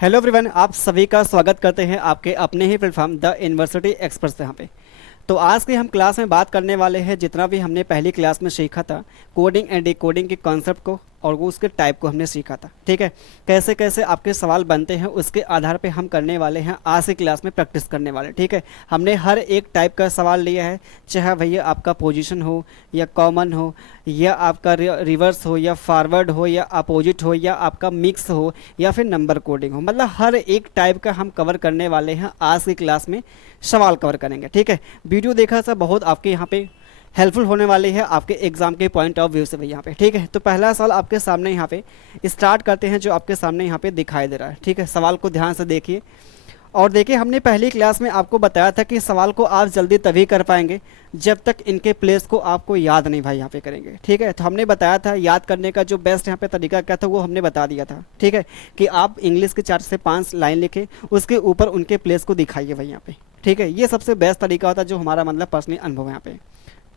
Hello everyone, आप सभी का स्वागत करते हैं आपके अपने ही प्लेटफॉर्म द यूनिवर्सिटी एक्सपर्ट्स यहाँ पे। तो आज की हम क्लास में बात करने वाले हैं जितना भी हमने पहली क्लास में सीखा था कोडिंग एंड डिकोडिंग के कॉन्सेप्ट को और वो उसके टाइप को हमने सीखा था। ठीक है, कैसे कैसे आपके सवाल बनते हैं उसके आधार पे हम करने वाले हैं आज की क्लास में प्रैक्टिस करने वाले। ठीक है, हमने हर एक टाइप का सवाल लिया है, चाहे भैया आपका पोजीशन हो या कॉमन हो या आपका रिवर्स हो या फॉरवर्ड हो या अपोजिट हो या आपका मिक्स हो या फिर नंबर कोडिंग हो, मतलब हर एक टाइप का हम कवर करने वाले हैं आज की क्लास में। सवाल कवर करेंगे। ठीक है, वीडियो देखा था बहुत आपके यहाँ पे हेल्पफुल होने वाली है आपके एग्जाम के पॉइंट ऑफ व्यू से भाई यहाँ पे। ठीक है, तो पहला सवाल आपके सामने यहाँ पे स्टार्ट करते हैं जो आपके सामने यहाँ पे दिखाई दे रहा है। ठीक है, सवाल को ध्यान से देखिए और देखिए, हमने पहली क्लास में आपको बताया था कि सवाल को आप जल्दी तभी कर पाएंगे जब तक इनके प्लेस को आपको याद नहीं भाई यहाँ पे करेंगे। ठीक है, तो हमने बताया था याद करने का जो बेस्ट यहाँ पे तरीका क्या था वो हमने बता दिया था। ठीक है, कि आप इंग्लिश के 4 से 5 लाइन लिखें, उसके ऊपर उनके प्लेस को दिखाइए भाई यहाँ पे। ठीक है, ये सबसे बेस्ट तरीका होता है जो हमारा मतलब पर्सनली अनुभव है यहाँ पे।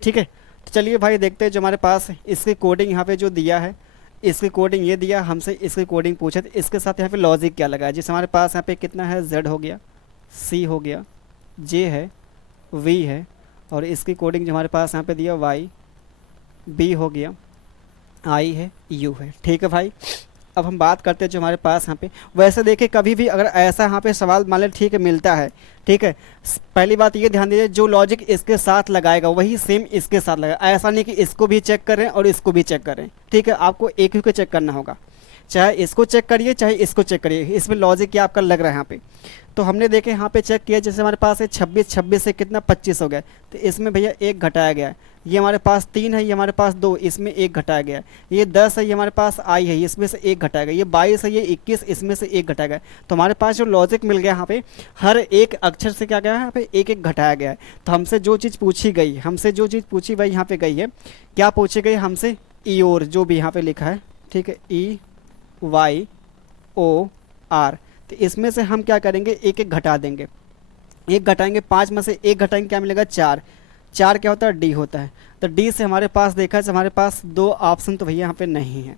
ठीक है, तो चलिए भाई देखते हैं जो हमारे पास इसकी कोडिंग यहाँ पे जो दिया है, इसकी कोडिंग ये दिया, हमसे इसकी कोडिंग पूछे तो इसके साथ यहाँ पे लॉजिक क्या लगा है। जिस हमारे पास यहाँ पे कितना है, Z हो गया, C हो गया, J है, V है और इसकी कोडिंग जो हमारे पास यहाँ पे दिया Y, B हो गया, I है, U है। ठीक है भाई, अब हम बात करते हैं जो हमारे पास यहाँ पे। वैसे देखिए कभी भी अगर ऐसा यहाँ पे सवाल मान लें ठीक है मिलता है, ठीक है, पहली बात ये ध्यान दीजिए जो लॉजिक इसके साथ लगाएगा वही सेम इसके साथ लगाएगा। ऐसा नहीं कि इसको भी चेक करें और इसको भी चेक करें। ठीक है, आपको एक ही को चेक करना होगा, चाहे इसको चेक करिए चाहे इसको चेक करिए, इसमें लॉजिक क्या आपका लग रहा है यहाँ पे। तो हमने देखे यहाँ पे चेक किया, जैसे हमारे पास है 26, 26 से कितना 25 हो गया, तो इसमें भैया 1 घटाया गया है। ये हमारे पास 3 है, ये हमारे पास 2, इसमें 1 घटाया गया है। ये 10 है, ये हमारे पास आई है, इसमें से 1 घटाया गया। ये 22 है, ये 21, इसमें से 1 घटाया गया। तो हमारे पास जो लॉजिक मिल गया यहाँ पे हर एक अक्षर से क्या गया है, यहाँ पे 1 1 घटाया गया है। तो हमसे जो चीज़ पूछी गई, हमसे जो चीज़ पूछी वही यहाँ पे गई है। क्या पूछी गई हमसे, ई और जो भी यहाँ पे लिखा है, ठीक है, EYOR। तो इसमें से हम क्या करेंगे, 1 1 घटा देंगे। 1 घटाएंगे, 5 में से 1 घटाएंगे, क्या मिलेगा 4। 4 क्या होता है, डी होता है। तो डी से हमारे पास देखा है हमारे पास 2 ऑप्शन तो भैया यहाँ पे नहीं है।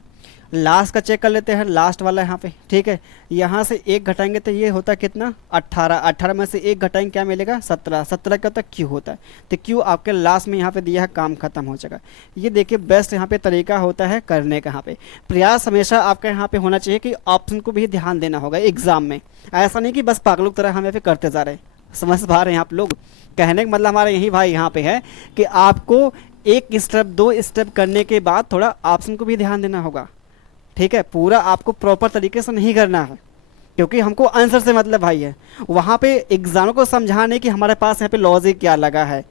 लास्ट का चेक कर लेते हैं, लास्ट वाला यहाँ पे। ठीक है, यहाँ से 1 घटाएंगे तो ये होता है कितना 18। 18 में से 1 घटाएंगे क्या मिलेगा 17। 17 क्या होता है, क्यू होता है। तो क्यू आपके लास्ट में यहाँ पे दिया है, काम खत्म हो जाएगा। ये देखिए बेस्ट यहाँ पे तरीका होता है करने का। यहाँ पे प्रयास हमेशा आपका यहाँ पे होना चाहिए कि ऑप्शन को भी ध्यान देना होगा एग्जाम में। ऐसा नहीं कि बस पागलों की तरह हम यहाँ पे करते जा रहे हैं। समझ पा रहे हैं आप लोग, कहने का मतलब हमारा यही भाई यहाँ पे है कि आपको 1 स्टेप 2 स्टेप करने के बाद थोड़ा ऑप्शन को भी ध्यान देना होगा। ठीक है, पूरा आपको प्रॉपर तरीके से नहीं करना है क्योंकि हमको आंसर से मतलब भाई है, वहाँ पे एग्जाम को समझाने कि हमारे पास यहाँ पे लॉजिक क्या लगा है।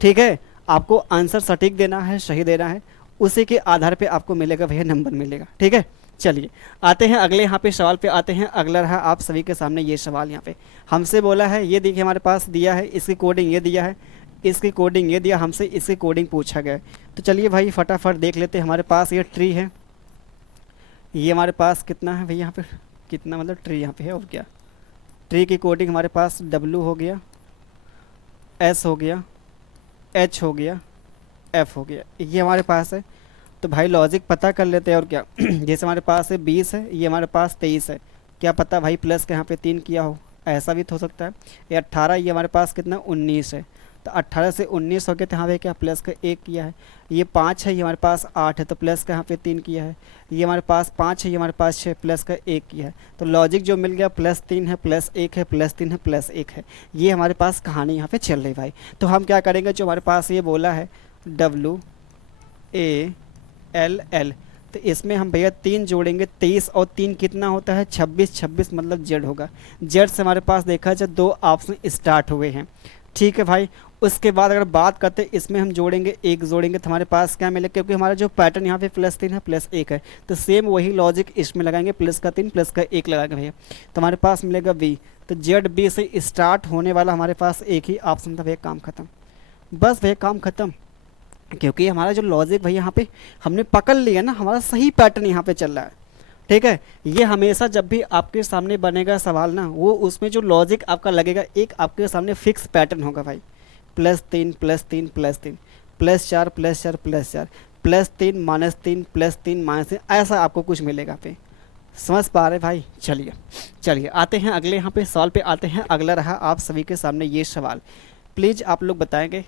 ठीक है, आपको आंसर सटीक देना है, सही देना है, उसी के आधार पे आपको मिलेगा भैया नंबर मिलेगा। ठीक है, चलिए आते हैं अगले यहाँ पे सवाल पे आते हैं। अगला रहा आप सभी के सामने ये सवाल, यहाँ पे हमसे बोला है, ये देखिए हमारे पास दिया है, इसकी कोडिंग ये दिया है, इसकी कोडिंग ये दिया, हमसे इसकी कोडिंग पूछा गया है। तो चलिए भाई फटाफट देख लेते हैं। हमारे पास ये ट्री है, ये हमारे पास कितना है भैया यहाँ पे, कितना मतलब ट्री यहाँ पे है और क्या। ट्री की कोडिंग हमारे पास W हो गया, S हो गया, H हो गया, F हो गया, ये हमारे पास है। तो भाई लॉजिक पता कर लेते हैं और क्या। जैसे हमारे पास है 20 है, ये हमारे पास 23 है, क्या पता भाई प्लस के यहाँ पे 3 किया हो, ऐसा भी तो हो सकता है। ये 18, ये हमारे पास कितना 19 है, तो 18 से 19 हो गया, तो यहाँ पे क्या प्लस का 1 किया है। ये 5 है, ये हमारे पास 8 है, तो प्लस का यहाँ पे 3 किया है। ये हमारे पास 5 है, ये हमारे पास 6, प्लस का 1 किया है। तो लॉजिक जो मिल गया +3 है, +1 है, +3 है, +1 है। ये हमारे पास कहानी यहाँ पे चल रही भाई। तो हम क्या करेंगे, जो हमारे पास ये बोला है WALL, तो इसमें हम भैया 3 जोड़ेंगे। 23 और 3 कितना होता है 26, 26 मतलब Z होगा। Z से हमारे पास देखा जाए 2 ऑप्शन स्टार्ट हुए हैं। ठीक है भाई, उसके बाद अगर बात करते हैं इसमें हम जोड़ेंगे, 1 जोड़ेंगे तो हमारे पास क्या मिलेगा, क्योंकि हमारा जो पैटर्न यहाँ पे +3 है, +1 है, तो सेम वही लॉजिक इसमें लगाएंगे, प्लस का 3 प्लस का 1 लगाएंगे भैया, तो हमारे पास मिलेगा V। तो ZB से स्टार्ट होने वाला हमारे पास एक ही ऑप्शन था भैया, काम खत्म। बस भैया काम खत्म, क्योंकि हमारा जो लॉजिक भैया यहाँ पे हमने पकड़ लिया ना, हमारा सही पैटर्न यहाँ पे चल रहा है। ठीक है, ये हमेशा जब भी आपके सामने बनेगा सवाल ना, वो उसमें जो लॉजिक आपका लगेगा एक आपके सामने फिक्स पैटर्न होगा भाई। +3 +3 +3 +4 +4 +4 +3 -3 +3 -3, ऐसा आपको कुछ मिलेगा पे। समझ पा रहे भाई? चलिए चलिए आते हैं अगले यहाँ पे सवाल पे आते हैं। अगला रहा आप सभी के सामने ये सवाल, प्लीज़ आप लोग बताएंगे।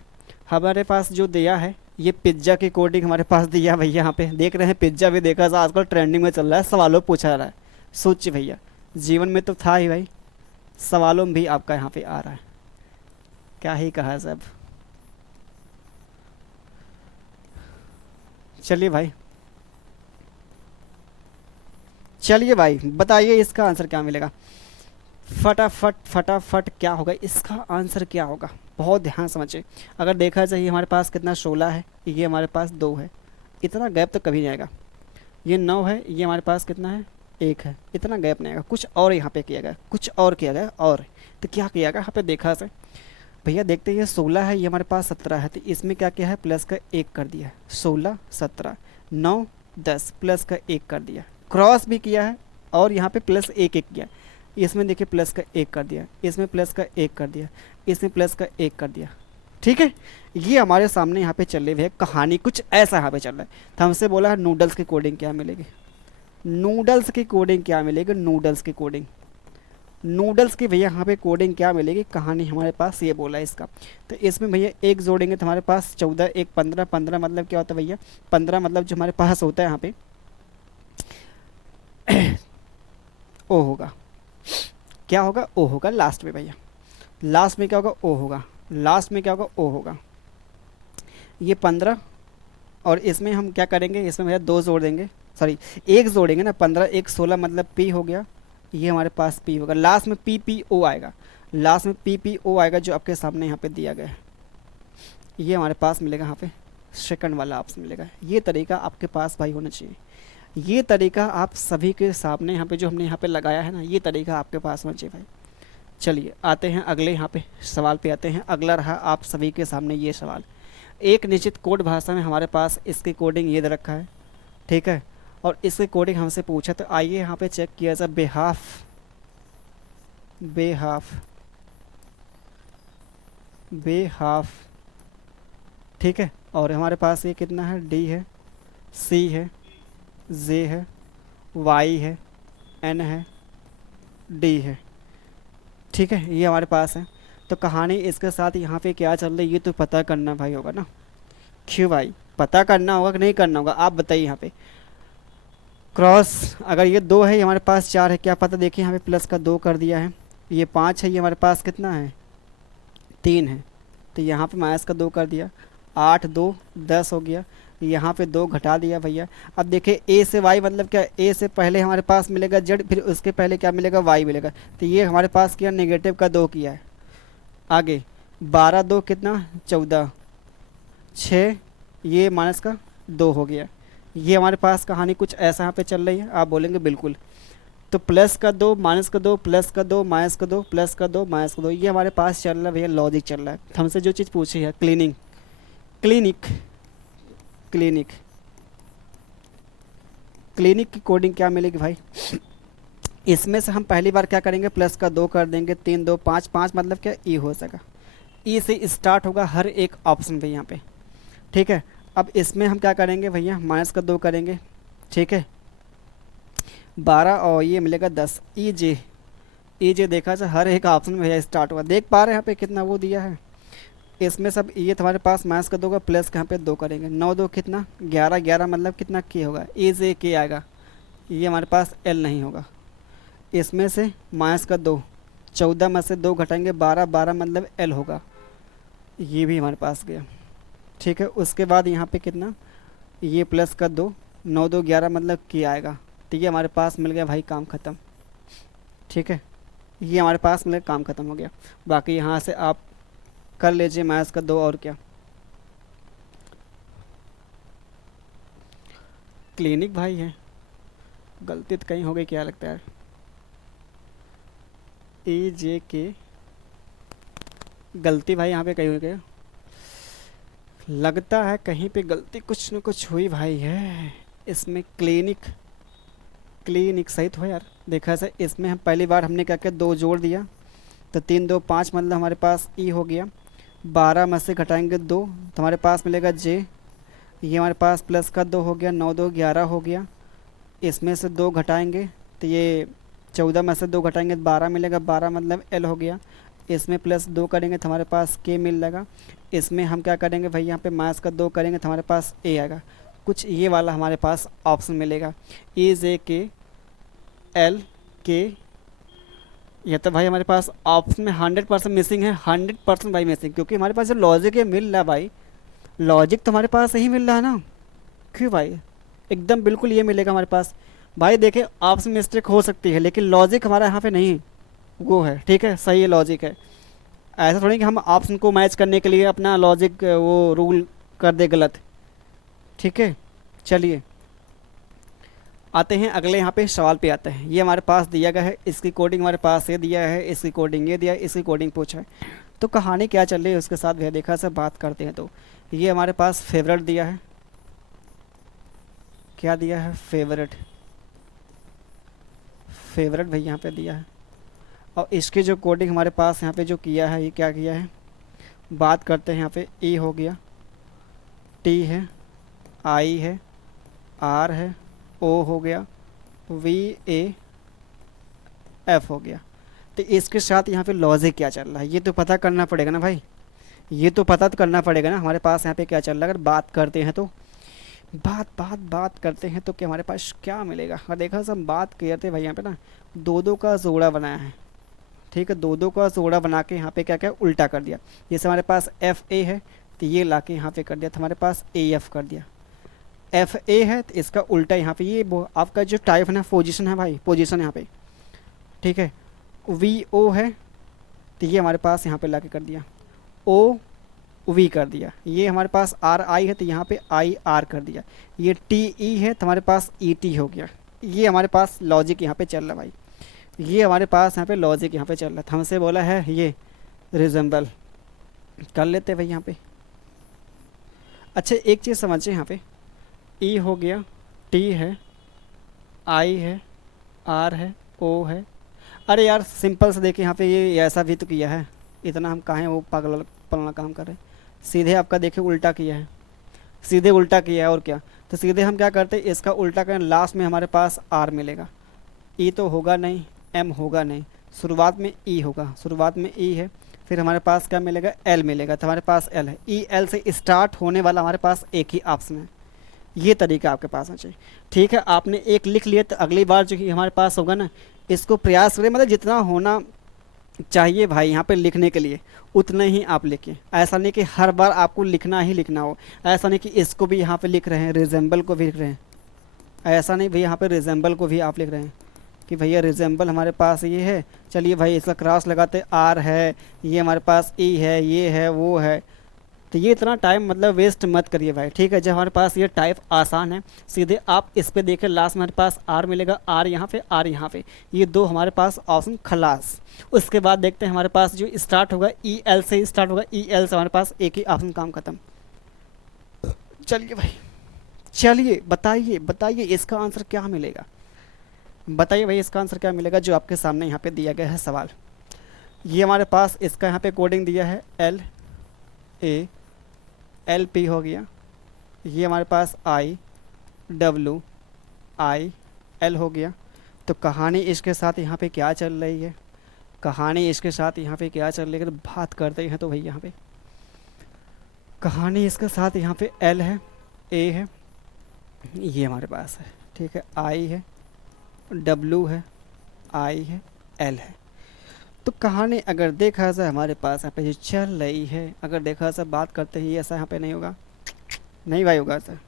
हमारे पास जो दिया है ये पिज्ज़ा की कोडिंग हमारे पास दिया भैया, यहाँ पे देख रहे हैं पिज्ज़ा भी देखा था आजकल ट्रेंडिंग में चल रहा है, सवालों पूछा जा रहा है। सोचिए भैया, जीवन में तो था ही भाई, सवालों में भी आपका यहाँ पे आ रहा है, क्या ही कहा सब। चलिए भाई, चलिए भाई बताइए इसका आंसर क्या मिलेगा। फटाफट फटाफट क्या होगा इसका आंसर, क्या होगा? बहुत ध्यान समझिए। अगर देखा जाए हमारे पास कितना 16 है, ये हमारे पास 2 है, इतना गैप तो कभी नहीं आएगा। ये 9 है, ये हमारे पास कितना है 1 है, इतना गैप नहीं आएगा। कुछ और यहाँ पे किया गया, कुछ और किया गया। और तो क्या किया गया यहाँ पे देखा जाए भैया, देखते हैं ये 16 है, ये हमारे पास 17 है, तो इसमें क्या किया है प्लस का 1 कर दिया है। 16 17 9 10 प्लस का 1 कर दिया, क्रॉस भी किया है और यहाँ पे प्लस 1 1 किया। इसमें देखिए प्लस का 1 कर दिया, इसमें प्लस का 1 कर दिया, इसमें प्लस का 1 कर दिया। ठीक है, ये हमारे सामने यहाँ पे चले हुए है, कहानी कुछ ऐसा यहाँ पे चल रहा है। तो हमसे बोला है नूडल्स की कोडिंग क्या मिलेगी, नूडल्स की कोडिंग क्या मिलेगी, नूडल्स की कोडिंग, नूडल्स की भैया यहाँ पे कोडिंग क्या मिलेगी, कहानी हमारे पास ये बोला है इसका। तो इसमें भैया एक जोड़ेंगे तो हमारे पास 14 1 15, 15 मतलब क्या होता है भैया, 15 मतलब जो हमारे पास होता है यहाँ पे ओ होगा, क्या होगा ओ होगा लास्ट में भैया, लास्ट में क्या होगा ओ होगा, लास्ट में क्या होगा ओ होगा। ये 15 और इसमें हम क्या करेंगे, इसमें भैया 2 जोड़ देंगे, सॉरी 1 जोड़ेंगे ना, 15 1 16 मतलब पी हो गया, ये हमारे पास पी होगा, लास्ट में पी पी ओ आएगा, लास्ट में पी पी ओ आएगा जो आपके सामने यहाँ पे दिया गया है। ये हमारे पास मिलेगा यहाँ पे सेकंड वाला ऑप्शन मिलेगा। ये तरीका आपके पास भाई होना चाहिए, ये तरीका आप सभी के सामने यहाँ पे जो हमने यहाँ पे लगाया है ना, ये तरीका आपके पास होना चाहिए भाई। चलिए आते हैं अगले यहाँ पे सवाल पे आते हैं। अगला रहा आप सभी के सामने ये सवाल, एक निश्चित कोड भाषा में हमारे पास इसकी कोडिंग ये दे रखा है, ठीक है, और इसकी कोडिंग हमसे पूछा, तो आइए यहाँ पे चेक किया जाए। बेहाफ, बेहाफ, बेहाफ, ठीक है, और हमारे पास ये कितना है, डी है, सी है, जे है, वाई है, एन है, डी है, ठीक है, ये हमारे पास है। तो कहानी इसके साथ यहाँ पे क्या चल रही है ये तो पता करना भाई होगा ना, क्यों भाई पता करना होगा कि नहीं करना होगा, आप बताइए। यहाँ पे क्रॉस, अगर ये 2 है, ये हमारे पास 4 है, क्या पता, देखिए यहाँ पे प्लस का 2 कर दिया है। ये 5 है, ये हमारे पास कितना है 3 है, तो यहाँ पे माइनस का 2 कर दिया, 8 2 10 हो गया, यहाँ पे 2 घटा दिया भैया। अब देखिए ए से वाई मतलब क्या, ए से पहले हमारे पास मिलेगा जेड, फिर उसके पहले क्या मिलेगा वाई मिलेगा, तो ये हमारे पास किया नेगेटिव का 2 किया है। आगे 12 2 कितना 14, 6 ये माइनस का 2 हो गया। ये हमारे पास कहानी कुछ ऐसा यहाँ पे चल रही है, आप बोलेंगे बिल्कुल। तो प्लस का 2 माइनस का 2 प्लस का 2 माइनस का 2 प्लस का 2 माइनस का 2, ये हमारे पास चल रहा है भैया, लॉजिक चल रहा है। हमसे जो चीज़ पूछी है क्लीनिंग, क्लिनिक, क्लिनिक, क्लिनिक की कोडिंग क्या मिलेगी भाई, इसमें से हम पहली बार क्या करेंगे, प्लस का 2 कर देंगे, 3 2 5 5 मतलब क्या ई हो सका, ई से स्टार्ट होगा हर एक ऑप्शन पे यहाँ पे, ठीक है। अब इसमें हम क्या करेंगे भैया, माइनस का 2 करेंगे, ठीक है, 12 और ये मिलेगा 10, ई जे, ई जे देखा जाए हर एक ऑप्शन में भैया स्टार्ट हुआ, देख पा रहे हैं यहाँ पे कितना वो दिया है। इसमें सब ये तुम्हारे पास माइनस का 2 का, प्लस का यहाँ पे 2 करेंगे, 9 2 कितना 11, 11 मतलब कितना के होगा, ए से के आएगा, ये हमारे पास एल नहीं होगा। इसमें से माइनस का 2, 14 में से 2 घटाएंगे 12, 12 मतलब एल होगा, ये भी हमारे पास गया, ठीक है। उसके बाद यहाँ पे कितना, ये प्लस का 2, 9 2 11 मतलब के आएगा, तो ये हमारे पास मिल गया भाई, काम ख़त्म, ठीक है, ये हमारे पास मिल गया, काम ख़त्म हो गया। बाकी यहाँ से आप कर लीजिए माइनस का 2 और क्या, क्लिनिक भाई है, गलती तो कहीं हो गई क्या लगता है, ए जे के, गलती भाई यहाँ पे कहीं हो गया, लगता है कहीं पे गलती कुछ न कुछ हुई भाई है इसमें। क्लिनिक, क्लिनिक सही तो है यार, देखा सर इसमें हम पहली बार हमने क्या किया 2 जोड़ दिया, तो 3 2 5 मतलब हमारे पास ई हो गया, 12 में से घटाएंगे 2 तो हमारे पास मिलेगा जे, ये हमारे पास प्लस का 2 हो गया, 9 2 11 हो गया, इसमें से 2 घटाएंगे तो ये 14 में से 2 घटाएंगे तो 12 मिलेगा, 12 मतलब L हो गया। इसमें प्लस 2 करेंगे तो हमारे पास K मिल जाएगा। इसमें हम क्या करेंगे भाई, यहाँ पे माइनस का 2 करेंगे तो हमारे पास A आएगा। कुछ ये वाला हमारे पास ऑप्शन मिलेगा, E J K L K। ये तो भाई हमारे पास ऑप्शन में 100% मिसिंग है, 100% भाई मिसिंग, क्योंकि हमारे पास जो लॉजिक है मिल रहा है भाई, लॉजिक तो हमारे पास यही मिल रहा है ना। क्यों भाई, एकदम बिल्कुल ये मिलेगा हमारे पास। भाई देखें, ऑप्शन मिस्टेक हो सकती है लेकिन लॉजिक हमारा यहाँ पे नहीं वो है, ठीक है, सही है लॉजिक है। ऐसा थोड़ी कि हम ऑप्शन को मैच करने के लिए अपना लॉजिक वो रूल कर दे गलत, ठीक है। चलिए आते हैं अगले यहाँ पे सवाल पे आते हैं। ये हमारे पास दिया गया है, इसकी कोडिंग हमारे पास ये दिया है, इसकी कोडिंग ये दिया है, इसकी कोडिंग पूछा है। तो कहानी क्या चल रही है उसके साथ भैया देखा से बात करते हैं। तो ये हमारे पास फेवरेट दिया है, क्या दिया है, फेवरेट, फेवरेट भाई यहाँ पे दिया है। और इसकी जो कोडिंग हमारे पास यहाँ पे जो किया है, ये क्या किया है, बात करते हैं यहाँ पे। ई हो गया, टी है, आई है, आर है, ओ हो गया, वी ए एफ हो गया। तो इसके साथ यहाँ पे लॉजिक क्या चल रहा है ये तो पता करना पड़ेगा ना भाई, ये तो पता तो करना पड़ेगा ना हमारे पास यहाँ पे क्या चल रहा है। अगर बात करते हैं तो बात करते हैं तो क्या हमारे पास क्या मिलेगा। अगर देखा सब बात किए थे भाई यहाँ पे ना, 2-2 का जोड़ा बनाया है, ठीक है, 2-2 का जोड़ा बना के यहाँ पे क्या क्या उल्टा कर दिया। जैसे हमारे पास एफ ए है तो ये ला के यहाँ पे कर दिया तो हमारे पास ए एफ कर दिया। एफ ए है तो इसका उल्टा यहाँ पे ये आपका जो टाइप है ना, पोजीशन है भाई, पोजीशन यहाँ पे, ठीक है। वी ओ है तो ये हमारे पास यहाँ पे ला के कर दिया, ओ वी कर दिया। ये हमारे पास आर आई है तो यहाँ पे आई आर कर दिया। ये टी ई है तो हमारे पास ई टी हो गया। ये हमारे पास लॉजिक यहाँ पे चल रहा है भाई, ये हमारे पास यहाँ पे लॉजिक यहाँ पे चल रहा था। हमसे बोला है ये रिजेंबल कर लेते भाई यहाँ पे। अच्छा एक चीज़ समझिए यहाँ पे, ई हो गया, टी है, आई है, आर है, ओ है। अरे यार सिंपल से देखिए यहाँ पे ये ऐसा भी तो किया है, इतना हम कहाँ वो पागल पलना काम कर रहे हैं। सीधे आपका देखिए उल्टा किया है, सीधे उल्टा किया है और क्या। तो सीधे हम क्या करते हैं, इसका उल्टा करें, लास्ट में हमारे पास आर मिलेगा। ई तो होगा नहीं, एम होगा नहीं, शुरुआत में ई होगा, शुरुआत में ई है, फिर हमारे पास क्या मिलेगा, एल मिलेगा, तो हमारे पास एल है। ई एल से स्टार्ट होने वाला हमारे पास एक ही ऑप्शन है। ये तरीका आपके पास होना चाहिए, ठीक है। आपने एक लिख लिया तो अगली बार जो कि हमारे पास होगा ना, इसको प्रयास करें, मतलब जितना होना चाहिए भाई यहाँ पे लिखने के लिए उतना ही आप लिखें। ऐसा नहीं कि हर बार आपको लिखना ही लिखना हो, ऐसा नहीं कि इसको भी यहाँ पे लिख रहे हैं, रिजेंबल को भी लिख रहे हैं, ऐसा नहीं भैया, यहाँ पे रिजेंबल को भी आप लिख रहे हैं कि भैया रिजेंबल हमारे पास ये है, चलिए भाई इसका क्रॉस लगाते, आर है, ये हमारे पास ई है, ये है, वो है। तो ये इतना टाइम मतलब वेस्ट मत करिए भाई, ठीक है। जब हमारे पास ये टाइप आसान है, सीधे आप इस पे देखें, लास्ट में हमारे पास आर मिलेगा, आर यहाँ पे, आर यहाँ पे, ये दो हमारे पास ऑप्शन खलास। उसके बाद देखते हैं हमारे पास जो स्टार्ट होगा ई एल से स्टार्ट होगा, ई एल से हमारे पास एक ही ऑप्शन, काम खत्म। चलिए भाई, चलिए बताइए बताइए इसका आंसर क्या मिलेगा, बताइए भाई इसका आंसर क्या मिलेगा जो आपके सामने यहाँ पे दिया गया है सवाल। ये हमारे पास इसका यहाँ पे कोडिंग दिया है, एल ए एल पी हो गया। ये हमारे पास आई डब्लू आई एल हो गया। तो कहानी इसके साथ यहाँ पे क्या चल रही है, कहानी इसके साथ यहाँ पे क्या चल रही है, अगर बात करते हैं तो भाई यहाँ पे कहानी इसके साथ यहाँ पे एल है, ए है, ये हमारे पास है, ठीक है, आई है, डब्लू है, आई है, एल है। तो कहानी अगर देखा जाए हमारे पास यहाँ पे जो चल रही है, अगर देखा जाए बात करते ही ऐसा यहाँ पे नहीं होगा, नहीं भाई होगा ऐसा।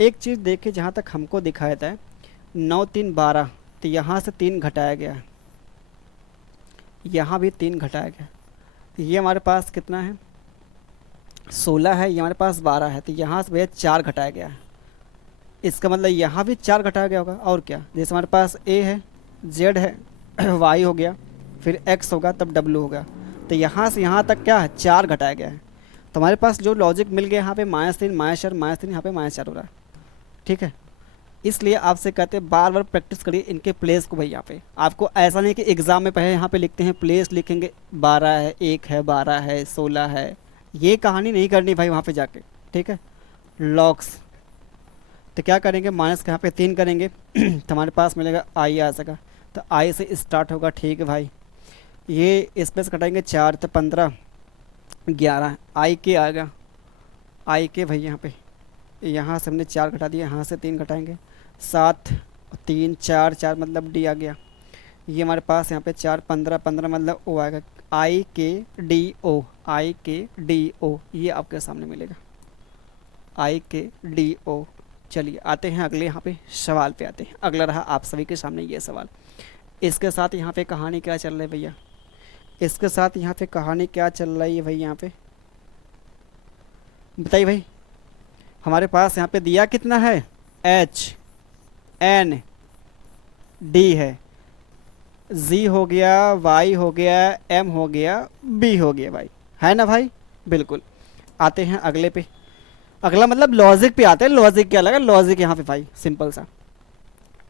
एक चीज़ देखिए, जहाँ तक हमको दिखाया था 9 3 12, तो यहाँ से 3 घटाया गया, यहाँ भी 3 घटाया गया। ये हमारे पास कितना है, 16 है, ये हमारे पास 12 है, तो यहाँ से भैया 4 घटाया गया है। इसका मतलब यहाँ भी 4 घटाया गया होगा। और क्या, जैसे हमारे पास ए है, जेड है, वाई हो गया, फिर एक्स होगा, तब डब्लू होगा। तो यहाँ से यहाँ तक क्या है, 4 घटाया गया है। तो हमारे पास जो लॉजिक मिल गया यहाँ पे -3 -4 -3, यहाँ पे -4 हो रहा है, ठीक है। इसलिए आपसे कहते हैं बार बार प्रैक्टिस करिए इनके प्लेस को भाई। यहाँ पे आपको ऐसा नहीं कि एग्ज़ाम में पहले यहाँ पे लिखते हैं प्लेस लिखेंगे, 12 है, 1 है, 12 है, 16 है, ये कहानी नहीं करनी भाई वहाँ पे जाके, ठीक है। लॉक्स, तो क्या करेंगे, माइनस के यहाँ पे 3 करेंगे तो हमारे पास मिलेगा आई आ सका। तो आई से स्टार्ट होगा, ठीक है भाई। ये स्पेस कटाएंगे 4 तो 15 11 आई के आएगा। आई के भाई यहाँ पे, यहाँ से हमने 4 घटा दिया, यहाँ से 3 घटाएंगे 7 3 4 4 मतलब डी आ गया। ये हमारे पास यहाँ पे 4 15 15 मतलब ओ आएगा। आई के डी ओ, आई के डी ओ ये आपके सामने मिलेगा, आई के डी ओ। चलिए आते हैं अगले यहाँ पे सवाल पे आते हैं। अगला रहा आप सभी के सामने ये सवाल। इसके साथ यहाँ पे कहानी क्या चल रही है भैया, इसके साथ यहाँ पे कहानी क्या चल रही है भाई, यहाँ पे बताइए भाई। हमारे पास यहाँ पे दिया कितना है, एच एन डी है, जी हो गया, वाई हो गया, एम हो गया, बी हो गया भाई, है ना भाई। बिल्कुल। आते हैं अगले पे। अगला मतलब लॉजिक पे आते हैं। लॉजिक क्या लगा, लॉजिक यहाँ पे भाई सिंपल सा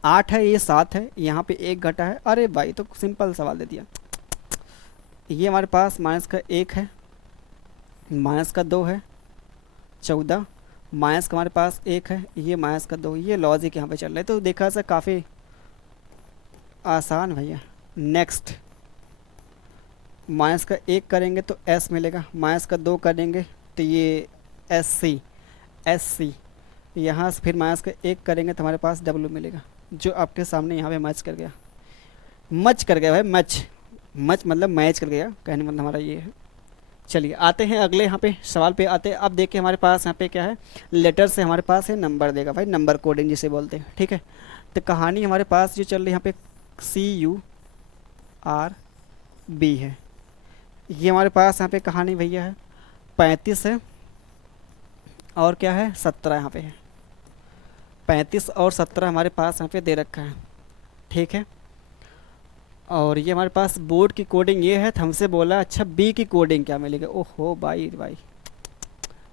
8 है, ये 7 है, यहाँ पे 1 घटा है। अरे भाई तो सिंपल सवाल दे दिया। ये हमारे पास माइनस का 1 है, माइनस का 2 है 14, माइनस का हमारे पास 1 है, ये माइनस का 2। ये लॉजिक यहाँ पे चल रहा है। तो देखा से काफ़ी आसान भैया। नेक्स्ट माइनस का 1 करेंगे तो एस मिलेगा, माइनस का 2 करेंगे तो ये एस सी, यहाँ से फिर माइनस का 1 करेंगे तो हमारे पास डब्ल्यू मिलेगा, जो आपके सामने यहाँ पे मैच कर गया। मच कर गया भाई, मच मतलब मैच कर गया, कहने मतलब हमारा ये है। चलिए आते हैं अगले यहाँ पे सवाल पे आते हैं। अब देखिए हमारे पास यहाँ पे क्या है, लेटर से हमारे पास है नंबर देगा भाई, नंबर कोडिंग जिसे बोलते हैं, ठीक है। तो कहानी हमारे पास जो चल रही है यहाँ पे CURB है। ये हमारे पास यहाँ पे कहानी भैया है 35 है और क्या है 17 यहाँ पे है। 35 और 17 हमारे पास यहाँ पे दे रखा है, ठीक है। और ये हमारे पास बोर्ड की कोडिंग ये है। तो हमसे बोला अच्छा बी की कोडिंग क्या मिलेगा। ओहो भाई भाई,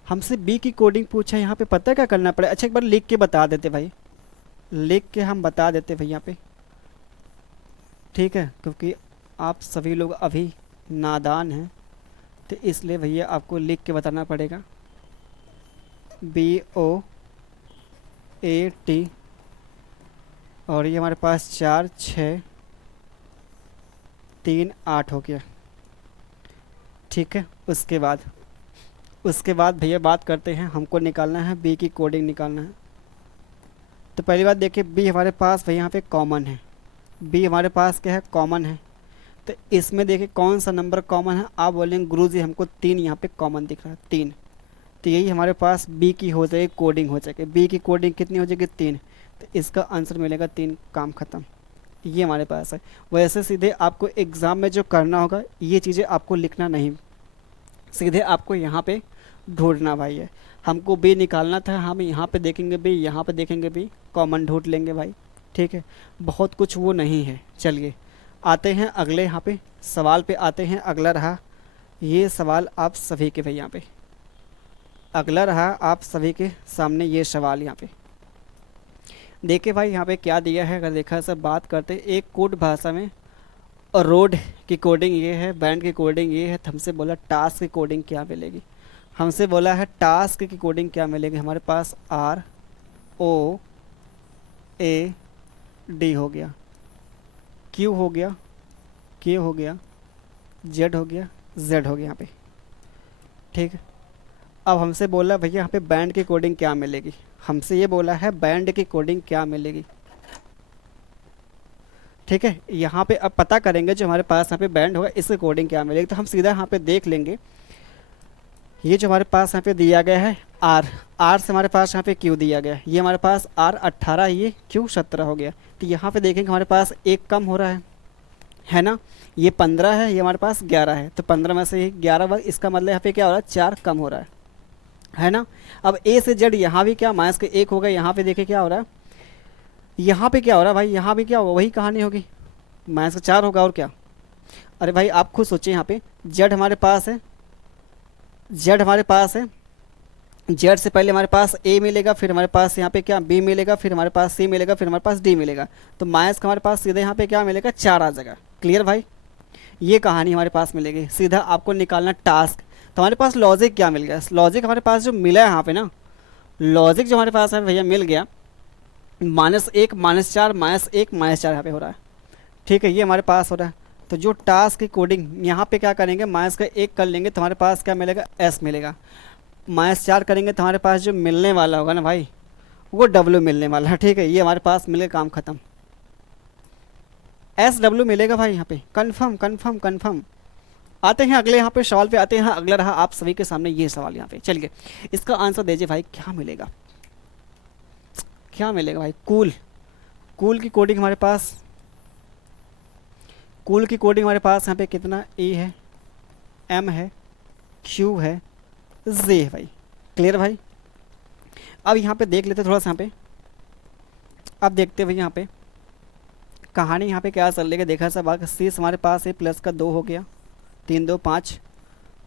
हमसे बी की कोडिंग पूछा। यहाँ पे पता है क्या करना पड़ेगा। अच्छा एक बार लिख के बता देते भाई, लिख के हम बता देते भाई यहाँ पे, ठीक है, क्योंकि आप सभी लोग अभी नादान हैं तो इसलिए भैया आपको लिख के बताना पड़ेगा। BOAT और ये हमारे पास 4 6 3 8 हो गया, ठीक है। उसके बाद भैया बात करते हैं, हमको निकालना है बी की कोडिंग निकालना है। तो पहली बात देखिए बी हमारे पास भैया यहाँ पे कॉमन है, बी हमारे पास क्या है कॉमन है। तो इसमें देखिए कौन सा नंबर कॉमन है। आप बोलेंगे गुरुजी हमको 3 यहाँ पे कॉमन दिख रहा है, 3। तो यही हमारे पास बी की हो जाएगी कोडिंग, हो जाएगी बी की कोडिंग कितनी हो जाएगी 3। तो इसका आंसर मिलेगा 3, काम ख़त्म। ये हमारे पास है। वैसे सीधे आपको एग्ज़ाम में जो करना होगा ये चीज़ें आपको लिखना नहीं, सीधे आपको यहाँ पे ढूंढना भाई है। हमको बी निकालना था, हम यहाँ पे देखेंगे बी, यहाँ पे देखेंगे बी, कॉमन ढूंढ लेंगे भाई, ठीक है। बहुत कुछ वो नहीं है। चलिए आते हैं अगले यहाँ पे सवाल पे आते हैं। अगला रहा ये सवाल आप सभी के भाई, यहाँ पे अगला रहा आप सभी के सामने ये सवाल। यहाँ पे देखिए भाई यहाँ पे क्या दिया है। अगर देखा सब बात करते एक कोड भाषा में, और रोड की कोडिंग ये है, बैंड की कोडिंग ये है। तो हमसे बोला टास्क की कोडिंग क्या मिलेगी, हमसे बोला है टास्क की कोडिंग क्या मिलेगी। हमारे पास ROAD हो गया, Q हो गया, K हो गया, Z हो गया, Z हो गया यहाँ पे, ठीक है। अब हमसे बोला भैया यहाँ पे बैंड की कोडिंग क्या मिलेगी। हमसे ये बोला है बैंड की कोडिंग क्या मिलेगी, ठीक है। यहाँ पे अब पता करेंगे जो हमारे पास यहाँ पे बैंड होगा इसकी कोडिंग क्या मिलेगी। तो हम सीधा यहाँ पे देख लेंगे, ये जो हमारे पास यहाँ पे दिया गया है R से हमारे पास यहाँ पे Q दिया गया है। ये हमारे पास R 18, ये Q 17 हो गया। तो यहाँ पे देखेंगे हमारे पास 1 कम हो रहा है ना। ये 15 है, ये हमारे पास 11 है। तो 15 में से 11 इसका मतलब यहाँ पे क्या हो रहा है 4 कम हो रहा है ना। अब A से Z यहाँ भी क्या माइनस का 1 होगा। यहाँ पे देखिए क्या हो रहा है, यहाँ पे क्या हो रहा है भाई, यहाँ भी क्या होगा वही कहानी होगी, माइनस का 4 होगा और क्या। अरे भाई आप खुद सोचिए, यहाँ पे Z हमारे पास है, Z हमारे पास है, Z से पहले हमारे पास A मिलेगा, फिर हमारे पास यहाँ पे क्या B मिलेगा, फिर हमारे पास C मिलेगा, फिर हमारे पास D मिलेगा। तो माइनस का हमारे पास सीधे यहाँ पे क्या मिलेगा 4 आ जाएगा। क्लियर भाई, ये कहानी हमारे पास मिलेगी। सीधा आपको निकालना टास्क। तो हमारे पास लॉजिक क्या मिल गया, लॉजिक हमारे पास जो मिला है यहाँ पे ना, लॉजिक जो हमारे पास है भैया मिल गया। -1 -4 -1 -4 यहाँ पे हो रहा है। ठीक है, ये हमारे पास हो रहा है। तो जो टास्क की कोडिंग यहाँ पे क्या करेंगे, -1 कर लेंगे तो हमारे पास क्या मिलेगा, एस मिलेगा। -4 करेंगे तो हमारे पास जो मिलने वाला होगा ना भाई, वो डब्ल्यू मिलने वाला है। ठीक है, ये हमारे पास मिलेगा, काम खत्म। SW मिलेगा भाई यहाँ पे, कन्फर्म कन्फर्म कन्फर्म। आते हैं अगले यहाँ पे सवाल पे आते हैं। अगला रहा आप सभी के सामने ये सवाल यहाँ पे। चलिए इसका आंसर दीजिए भाई, क्या मिलेगा, क्या मिलेगा भाई। कूल, कूल की कोडिंग हमारे पास, कूल की कोडिंग हमारे पास यहाँ पे कितना, E है, M है, Q है, Z है भाई। क्लियर भाई। अब यहाँ पे देख लेते थोड़ा सा, यहाँ पे अब देखते भाई यहाँ पे कहानी यहाँ पे क्या चल रही है। देखा सब आगे शीश हमारे पास है, प्लस का 2 हो गया, 3 2 5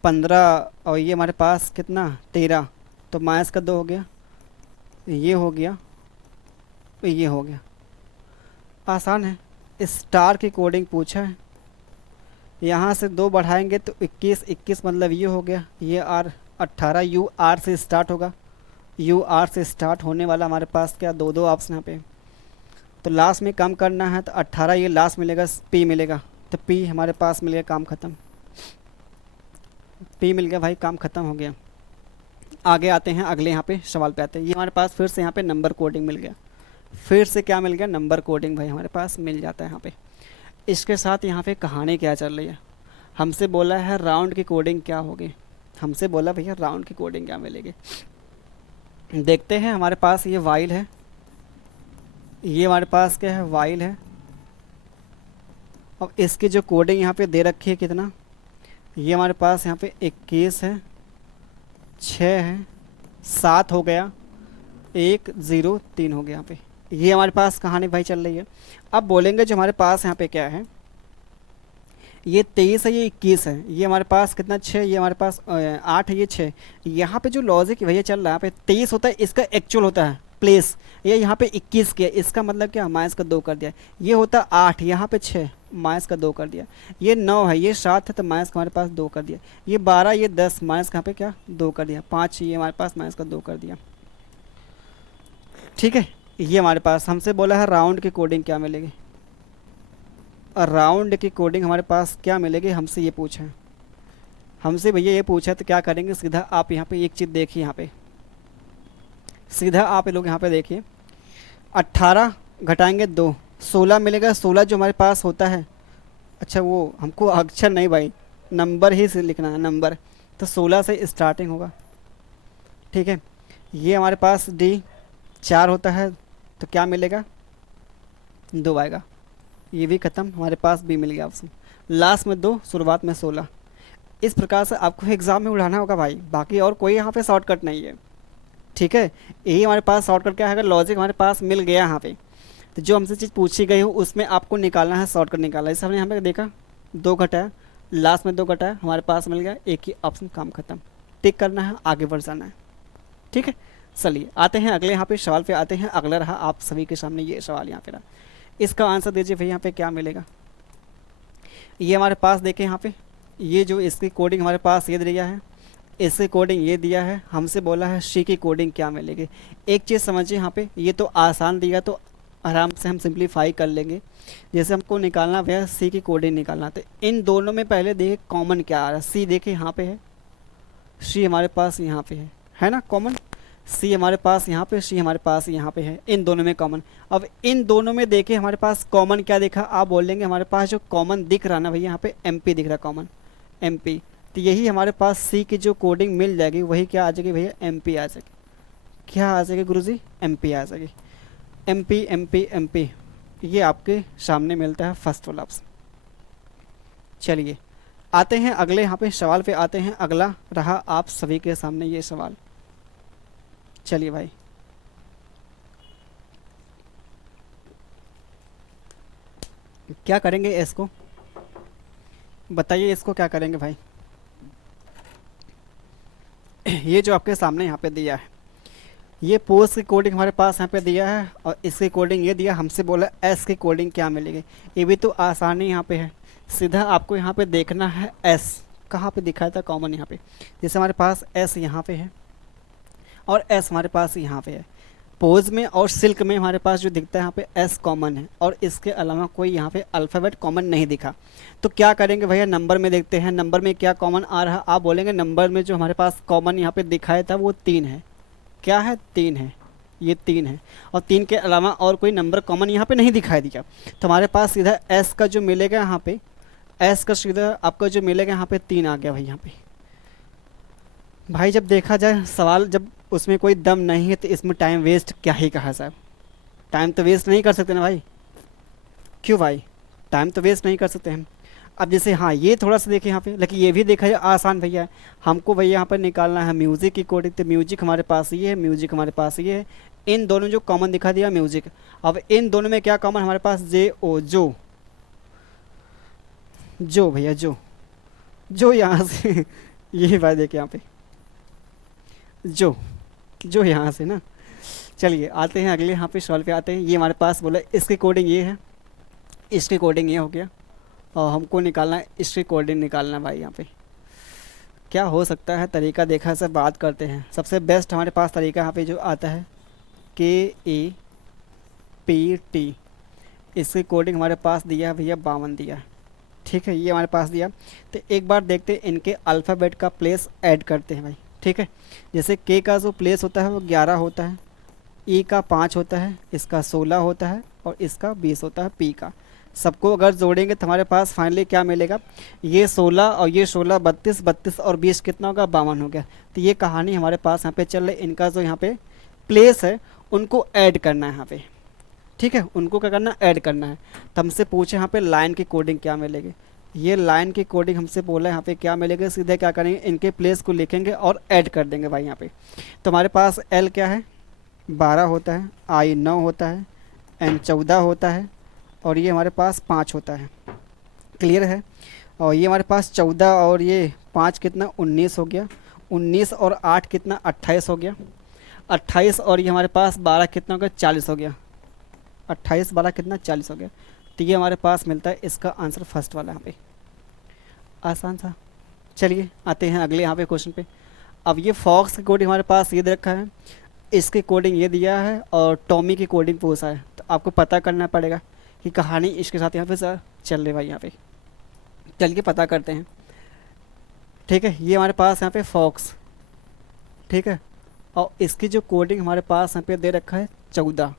15, और ये हमारे पास कितना 13, तो माइनस का 2 हो गया, ये हो गया, ये हो गया। आसान है। स्टार की कोडिंग पूछा है, यहाँ से 2 बढ़ाएंगे तो 21 21 मतलब ये हो गया, ये आर 18, यू आर से स्टार्ट होगा, यू आर से स्टार्ट होने वाला हमारे पास क्या 2 2 ऑप्शन यहाँ पे। तो लास्ट में कम करना है तो 18 ये लास्ट मिलेगा, पी मिलेगा, तो पी हमारे पास मिल गया, काम ख़त्म। पी मिल गया भाई, काम ख़त्म हो गया। आगे आते हैं अगले यहाँ पे सवाल पे आते हैं। ये हमारे पास फिर से यहाँ पे नंबर कोडिंग मिल गया, फिर से क्या मिल गया, नंबर कोडिंग भाई हमारे पास मिल जाता है यहाँ पे। इसके साथ यहाँ पे कहानी क्या चल रही है, हमसे बोला है राउंड की कोडिंग क्या होगी, हमसे बोला भैया राउंड की कोडिंग क्या मिलेगी। देखते हैं, हमारे पास ये वाइल है, ये हमारे पास क्या है, वाइल है। अब इसकी जो कोडिंग यहाँ पे दे रखी है कितना, ये हमारे पास यहाँ पे 21 है, 6 है, 7 हो गया, 1 0 3 हो गया यहाँ पे। ये हमारे पास कहानी भाई चल रही है। अब बोलेंगे जो हमारे पास यहाँ पे क्या है, ये 23 है, ये 21 है, ये हमारे पास कितना 6, ये हमारे पास 8 है, ये 6। यहाँ पे जो लॉजिक भैया चल रहा है, यहाँ पे 23 होता है, इसका एक्चुअल होता है प्लेस, ये यहाँ पे 21 किया, इसका मतलब क्या, माइनस का 2 कर दिया। ये होता 8, यहाँ पे 6, माइनस का 2 कर दिया। ये 9 है, ये 7 है, तो माइनस का हमारे पास 2 कर दिया। ये 12, ये 10, माइनस का यहाँ पे क्या 2 कर दिया। 5, ये हमारे पास माइनस का 2 कर दिया। ठीक है, ये हमारे पास हमसे बोला है राउंड की कोडिंग क्या मिलेगी, और राउंड की कोडिंग हमारे पास क्या मिलेगी, हमसे ये पूछा है। हमसे भैया ये पूछा तो क्या करेंगे, सीधा आप यहाँ पे एक चीज़ देखिए, यहाँ पे सीधा आप लोग यहाँ पे देखिए, 18 घटाएंगे 2, 16 मिलेगा। 16 जो हमारे पास होता है, अच्छा वो हमको अक्षर नहीं भाई, नंबर ही से लिखना है, नंबर। तो 16 से स्टार्टिंग होगा। ठीक है, ये हमारे पास D 4 होता है, तो क्या मिलेगा, 2 आएगा। ये भी ख़त्म, हमारे पास B मिल गया ऑप्शन। लास्ट में 2, शुरुआत में 16। इस प्रकार से आपको एग्ज़ाम में उड़ाना होगा भाई, बाकी और कोई यहाँ पे शॉर्टकट नहीं है। ठीक है, यही हमारे पास शॉर्टकट क्या है, अगर लॉजिक हमारे पास मिल गया यहाँ पे, तो जो हमसे चीज़ पूछी गई हो उसमें आपको निकालना है, शॉर्टकट निकालना है। जैसे हमने यहाँ पे देखा 2 घटाया, लास्ट में 2 घटाया, हमारे पास मिल गया, एक ही ऑप्शन, काम खत्म। टिक करना है, आगे बढ़ जाना है। ठीक है, चलिए आते हैं अगले यहाँ पे सवाल पे आते हैं। अगला रहा आप सभी के सामने ये सवाल यहाँ पे रहा, इसका आंसर दीजिए भाई, यहाँ पे क्या मिलेगा। ये हमारे पास देखें यहाँ पे, ये जो इसकी कोडिंग हमारे पास ये दिया है, इसकी कोडिंग ये दिया है। हमसे बोला है सी की कोडिंग क्या मिलेगी। एक चीज़ समझिए यहाँ पे, ये तो आसान दिया, तो आराम से हम सिंप्लीफाई कर लेंगे। जैसे हमको निकालना भैया सी की कोडिंग निकालना, तो इन दोनों में पहले देखिए कॉमन क्या आ रहा है। सी देखिए यहाँ पे है, सी हमारे पास यहाँ पे है ना कॉमन, सी हमारे पास यहाँ पे, सी हमारे पास यहाँ पे है, इन दोनों में कॉमन। अब इन दोनों में देखिए हमारे पास कॉमन क्या देखा, आप बोलेंगे हमारे पास जो कॉमन दिख रहा ना भैया, यहाँ पे MP दिख रहा, कॉमन MP। तो यही हमारे पास सी की जो कोडिंग मिल जाएगी, वही क्या आ जाएगी भैया, MP आ जाएगी। क्या आ जाएगी गुरुजी, MP आ जाएगी। MP MP MP, ये आपके सामने मिलता है फर्स्ट वाला ऑप्शन। चलिए आते हैं अगले यहाँ पे सवाल पे आते हैं। अगला रहा आप सभी के सामने ये सवाल। चलिए भाई, क्या करेंगे इसको, बताइए इसको क्या करेंगे भाई। ये जो आपके सामने यहाँ पे दिया है, ये पोस्ट की कोडिंग हमारे पास यहाँ पे दिया है, और इसकी कोडिंग ये दिया। हमसे बोला एस की कोडिंग क्या मिलेगी। ये भी तो आसानी यहाँ पे है, सीधा आपको यहाँ पे देखना है एस कहाँ पे दिखाया था, कॉमन यहाँ पे। जैसे हमारे पास एस यहाँ पे है और एस हमारे पास यहाँ पे है, पोज में और सिल्क में हमारे पास जो दिखता है यहाँ पे एस कॉमन है और इसके अलावा कोई यहाँ पे अल्फ़ाबेट कॉमन नहीं दिखा। तो क्या करेंगे भैया, नंबर में देखते हैं नंबर में क्या कॉमन आ रहा। आप बोलेंगे नंबर में जो हमारे पास कॉमन यहाँ पे दिखाया था वो 3 है। क्या है? 3 है, ये 3 है और 3 के अलावा और कोई नंबर कॉमन यहाँ पे नहीं दिखाई दिया। तो हमारे पास सीधा एस का जो मिलेगा यहाँ पे, एस का सीधा आपका जो मिलेगा यहाँ पे 3 आ गया भाई। यहाँ पे भाई जब देखा जाए सवाल, जब उसमें कोई दम नहीं है तो इसमें टाइम वेस्ट क्या ही कहा साहब। टाइम तो वेस्ट नहीं कर सकते ना भाई, क्यों भाई, टाइम तो वेस्ट नहीं कर सकते हम। अब जैसे हाँ ये थोड़ा सा देखिए यहाँ पे, लेकिन ये भी देखा जाए आसान भैया। हमको भैया यहाँ पर निकालना है म्यूज़िक की कोडिंग, तो म्यूजिक हमारे पास ये है, म्यूजिक हमारे पास ये है। इन दोनों जो कॉमन दिखा दिया म्यूजिक। अब इन दोनों में क्या कॉमन हमारे पास, जे ओ, जो भैया जो यहाँ से ये भाई देखिए यहाँ पे जो यहाँ से ना। चलिए आते हैं अगले यहाँ पे सवाल पे आते हैं। ये हमारे पास बोला इसकी कोडिंग ये है, इसकी कोडिंग ये हो गया और हमको निकालना है इसकी कोडिंग निकालना है भाई। यहाँ पे क्या हो सकता है तरीका, देखा से बात करते हैं। सबसे बेस्ट हमारे पास तरीका यहाँ पे जो आता है KAPT, इसकी कोडिंग हमारे पास दिया है भैया 52 दिया है। ठीक है, ये हमारे पास दिया। तो एक बार देखते हैं इनके अल्फ़ाबेट का प्लेस ऐड करते हैं भाई। ठीक है, जैसे के का जो प्लेस होता है वो 11 होता है, ई का 5 होता है, इसका 16 होता है और इसका 20 होता है पी का। सबको अगर जोड़ेंगे तो हमारे पास फाइनली क्या मिलेगा, ये 16 और ये 16 32, 32 और 20 कितना होगा, 52 हो गया। तो ये कहानी हमारे पास यहाँ पे चल रही। इनका जो यहाँ पे प्लेस है उनको ऐड करना है यहाँ पे। ठीक है, उनको क्या करना, ऐड करना है। तो हमसे पूछे यहाँ पे लाइन की कोडिंग क्या मिलेगी। ये लाइन की कोडिंग हमसे बोला है यहाँ पे क्या मिलेगा, सीधे क्या करेंगे इनके प्लेस को लिखेंगे और ऐड कर देंगे भाई यहाँ पे। तो हमारे पास एल क्या है, 12 होता है, आई 9 होता है, एन 14 होता है और ये हमारे पास 5 होता है। क्लियर है। और ये हमारे पास 14 और ये 5 कितना, 19 हो गया। 19 और 8 कितना, 28 हो गया। 28 और ये हमारे पास 12 कितना हो गया, 40 हो गया। 28 12 कितना, 40 हो गया। तो ये हमारे पास मिलता है इसका आंसर फर्स्ट वाला। यहाँ पे आसान था। चलिए आते हैं अगले यहाँ पे क्वेश्चन पे। अब ये फॉक्स की कोडिंग हमारे पास ये दे रखा है, इसकी कोडिंग ये दिया है और टॉमी की कोडिंग पूछा है। तो आपको पता करना पड़ेगा कि कहानी इसके साथ यहाँ पे सर चल रही भाई। यहाँ पे चलिए पता करते हैं। ठीक है, ये हमारे पास यहाँ पे फॉक्स, ठीक है, और इसकी जो कोडिंग हमारे पास यहाँ पे दे रखा है 14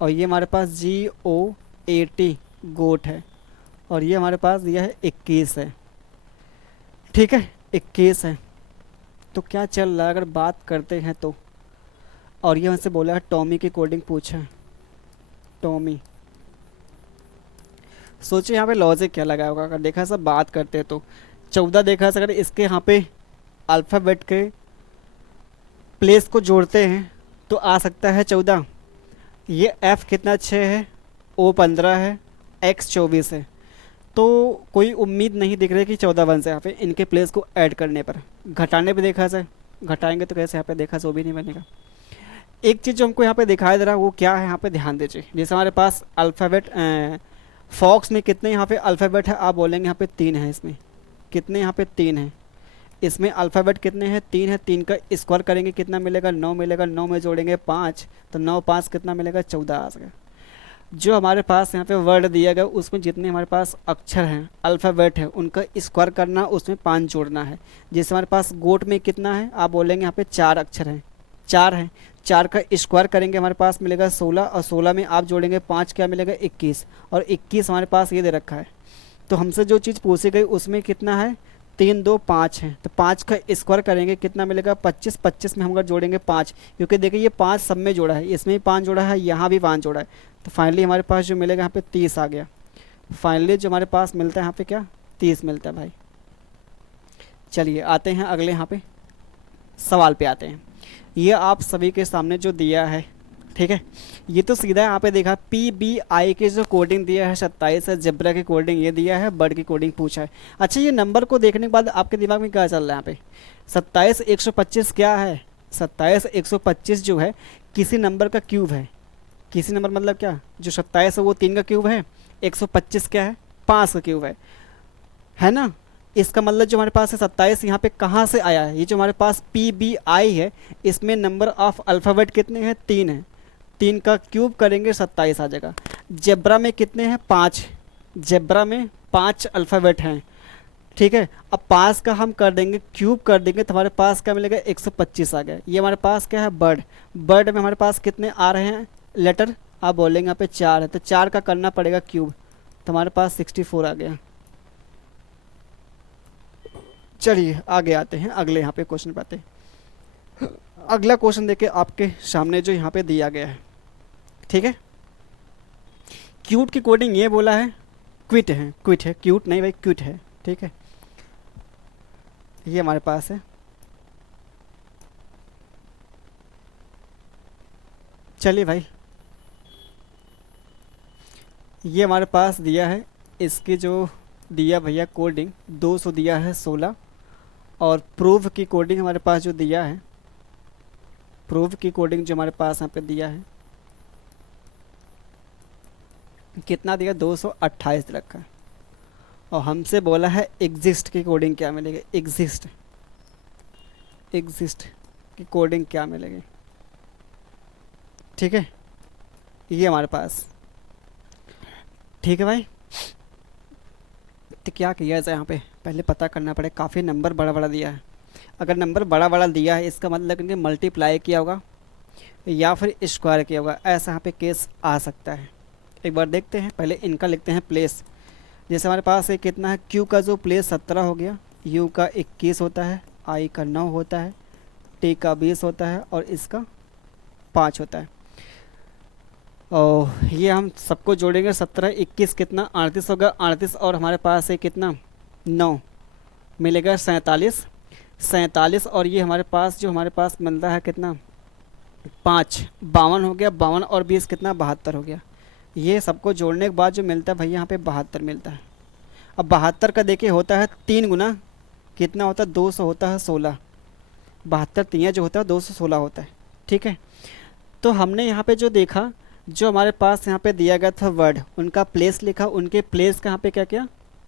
और ये हमारे पास GOAT गोट है और ये हमारे पास दिया है 21 है। ठीक है, 21 है। तो क्या चल रहा है अगर बात करते हैं तो, और ये हमसे बोला है टॉमी की कोडिंग पूछा है, टॉमी। सोचिए यहाँ पे लॉजिक क्या लगा होगा। अगर देखा सब बात करते हैं तो 14 देखा अगर इसके यहाँ पे अल्फ़ाबेट के प्लेस को जोड़ते हैं तो आ सकता है 14। ये F कितना 6 है, O 15 है, X 24 है। तो कोई उम्मीद नहीं दिख रही कि 14 बन से यहाँ पे इनके प्लेस को ऐड करने पर। घटाने पे देखा जाए, घटाएंगे तो कैसे यहाँ पे देखा सो भी नहीं बनेगा। एक चीज़ जो हमको यहाँ पे दिखाई दे रहा है वो क्या है, यहाँ पे ध्यान दीजिए। जैसे हमारे पास अल्फ़ाबेट फॉक्स में कितने यहाँ पे अल्फ़ाबेट है, आप बोलेंगे यहाँ पे 3 है। इसमें कितने, यहाँ पे 3 है। इसमें अल्फ़ाबेट कितने हैं, 3 है। 3 का स्क्वायर करेंगे कितना मिलेगा, 9 मिलेगा। 9 में जोड़ेंगे 5 तो 9 5 कितना मिलेगा, 14 आ सके। जो हमारे पास यहाँ पे वर्ड दिया गया उसमें जितने हमारे पास अक्षर हैं, अल्फ़ाबेट है, उनका स्क्वायर करना, उसमें 5 जोड़ना है। जैसे हमारे पास गोट में कितना है, आप बोलेंगे यहाँ पे 4 अक्षर हैं, 4 हैं। 4 का स्क्वायर करेंगे हमारे पास मिलेगा 16 और 16 में आप जोड़ेंगे 5 क्या मिलेगा, 21 और 21 हमारे पास ये दे रखा है। तो हमसे जो चीज़ पूछी गई उसमें कितना है, 3 2 5 है। तो 5 का स्क्वायर करेंगे कितना मिलेगा, 25। 25 में हम अगर जोड़ेंगे 5, क्योंकि देखिए ये 5 सब में जोड़ा है, इसमें भी 5 जोड़ा है, यहाँ भी 5 जोड़ा है। तो फाइनली हमारे पास जो मिलेगा यहाँ पे 30 आ गया। फाइनली जो हमारे पास मिलता है यहाँ पे क्या, 30 मिलता है भाई। चलिए आते हैं अगले यहाँ पे सवाल पे आते हैं। ये आप सभी के सामने जो दिया है, ठीक है, ये तो सीधा यहाँ पे देखा PBI की जो कोडिंग दिया है 27 है। जेब्रा की कोडिंग ये दिया है, बर्ड की कोडिंग पूछा है। अच्छा, ये नंबर को देखने के बाद आपके दिमाग में क्या चल रहा है, यहाँ पे 27 125 क्या है, 27 125 जो है किसी नंबर का क्यूब है। किसी नंबर मतलब क्या, जो 27 है वो 3 का क्यूब है, 125 क्या है, 5 का क्यूब है ना। इसका मतलब जो हमारे पास है 27 यहाँ पे कहाँ से आया है, ये जो हमारे पास PBI है इसमें नंबर ऑफ अल्फ़ाबेट कितने हैं, 3 है। 3 का क्यूब करेंगे 27 आ जाएगा। जेब्रा में कितने हैं 5, जेब्रा में 5 अल्फ़ाबेट हैं, ठीक है। अब 5 का हम कर देंगे क्यूब कर देंगे तो हमारे पास क्या मिलेगा 125 आ गया। ये हमारे पास क्या है बर्ड, बर्ड में हमारे पास कितने आ रहे हैं लेटर, आप बोलेंगे यहाँ पे 4 है तो 4 का करना पड़ेगा क्यूब, तो हमारे पास 64 आ गया। चलिए आगे आते हैं, अगले यहाँ पे क्वेश्चन पे आते हैं। अगला क्वेश्चन देखिए आपके सामने जो यहाँ पे दिया गया है, ठीक है। क्यूट की कोडिंग ये बोला है क्विट है, क्विट है, क्यूट नहीं भाई क्विट है, ठीक है। ये हमारे पास है, चलिए भाई ये हमारे पास दिया है, इसकी जो दिया भैया कोडिंग 200 दिया है 16, और प्रूफ की कोडिंग हमारे पास जो दिया है, प्रूफ की कोडिंग जो हमारे पास यहाँ पे दिया है कितना दिया 228 रखा है, और हमसे बोला है एग्जिस्ट की कोडिंग क्या मिलेगी, एग्जिस्ट, एग्जिस्ट की कोडिंग क्या मिलेगी, ठीक है। ये हमारे पास, ठीक है भाई। तो क्या किया जाए यहाँ पे, पहले पता करना पड़े, काफ़ी नंबर बड़ा बड़ा दिया है। अगर नंबर बड़ा बड़ा दिया है इसका मतलब इनके मल्टीप्लाई किया होगा या फिर स्क्वायर किया होगा, ऐसा यहाँ पे केस आ सकता है। एक बार देखते हैं, पहले इनका लिखते हैं प्लेस। जैसे हमारे पास है कितना है, क्यू का जो प्लेस 17 हो गया, यू का 21 होता है, आई का 9 होता है, टी का 20 होता है और इसका 5 होता है। और ये हम सबको जोड़ेंगे, 17 21 कितना 38 होगा, 38 और हमारे पास है कितना 9 मिलेगा 47, 47 और ये हमारे पास जो हमारे पास मिलता है कितना 5 52 हो गया, 52 और 20 कितना 72 हो गया। ये सबको जोड़ने के बाद जो मिलता है भैया यहाँ पे 72 मिलता है। अब 72 का देखिए होता है 3 गुना कितना होता है 200 होता है 16, 72 3 जो होता है 216 होता है, ठीक है। तो हमने यहाँ पे जो देखा, जो हमारे पास यहाँ पे दिया गया था वर्ड, उनका प्लेस लिखा, उनके प्लेस का यहाँ पे क्या किया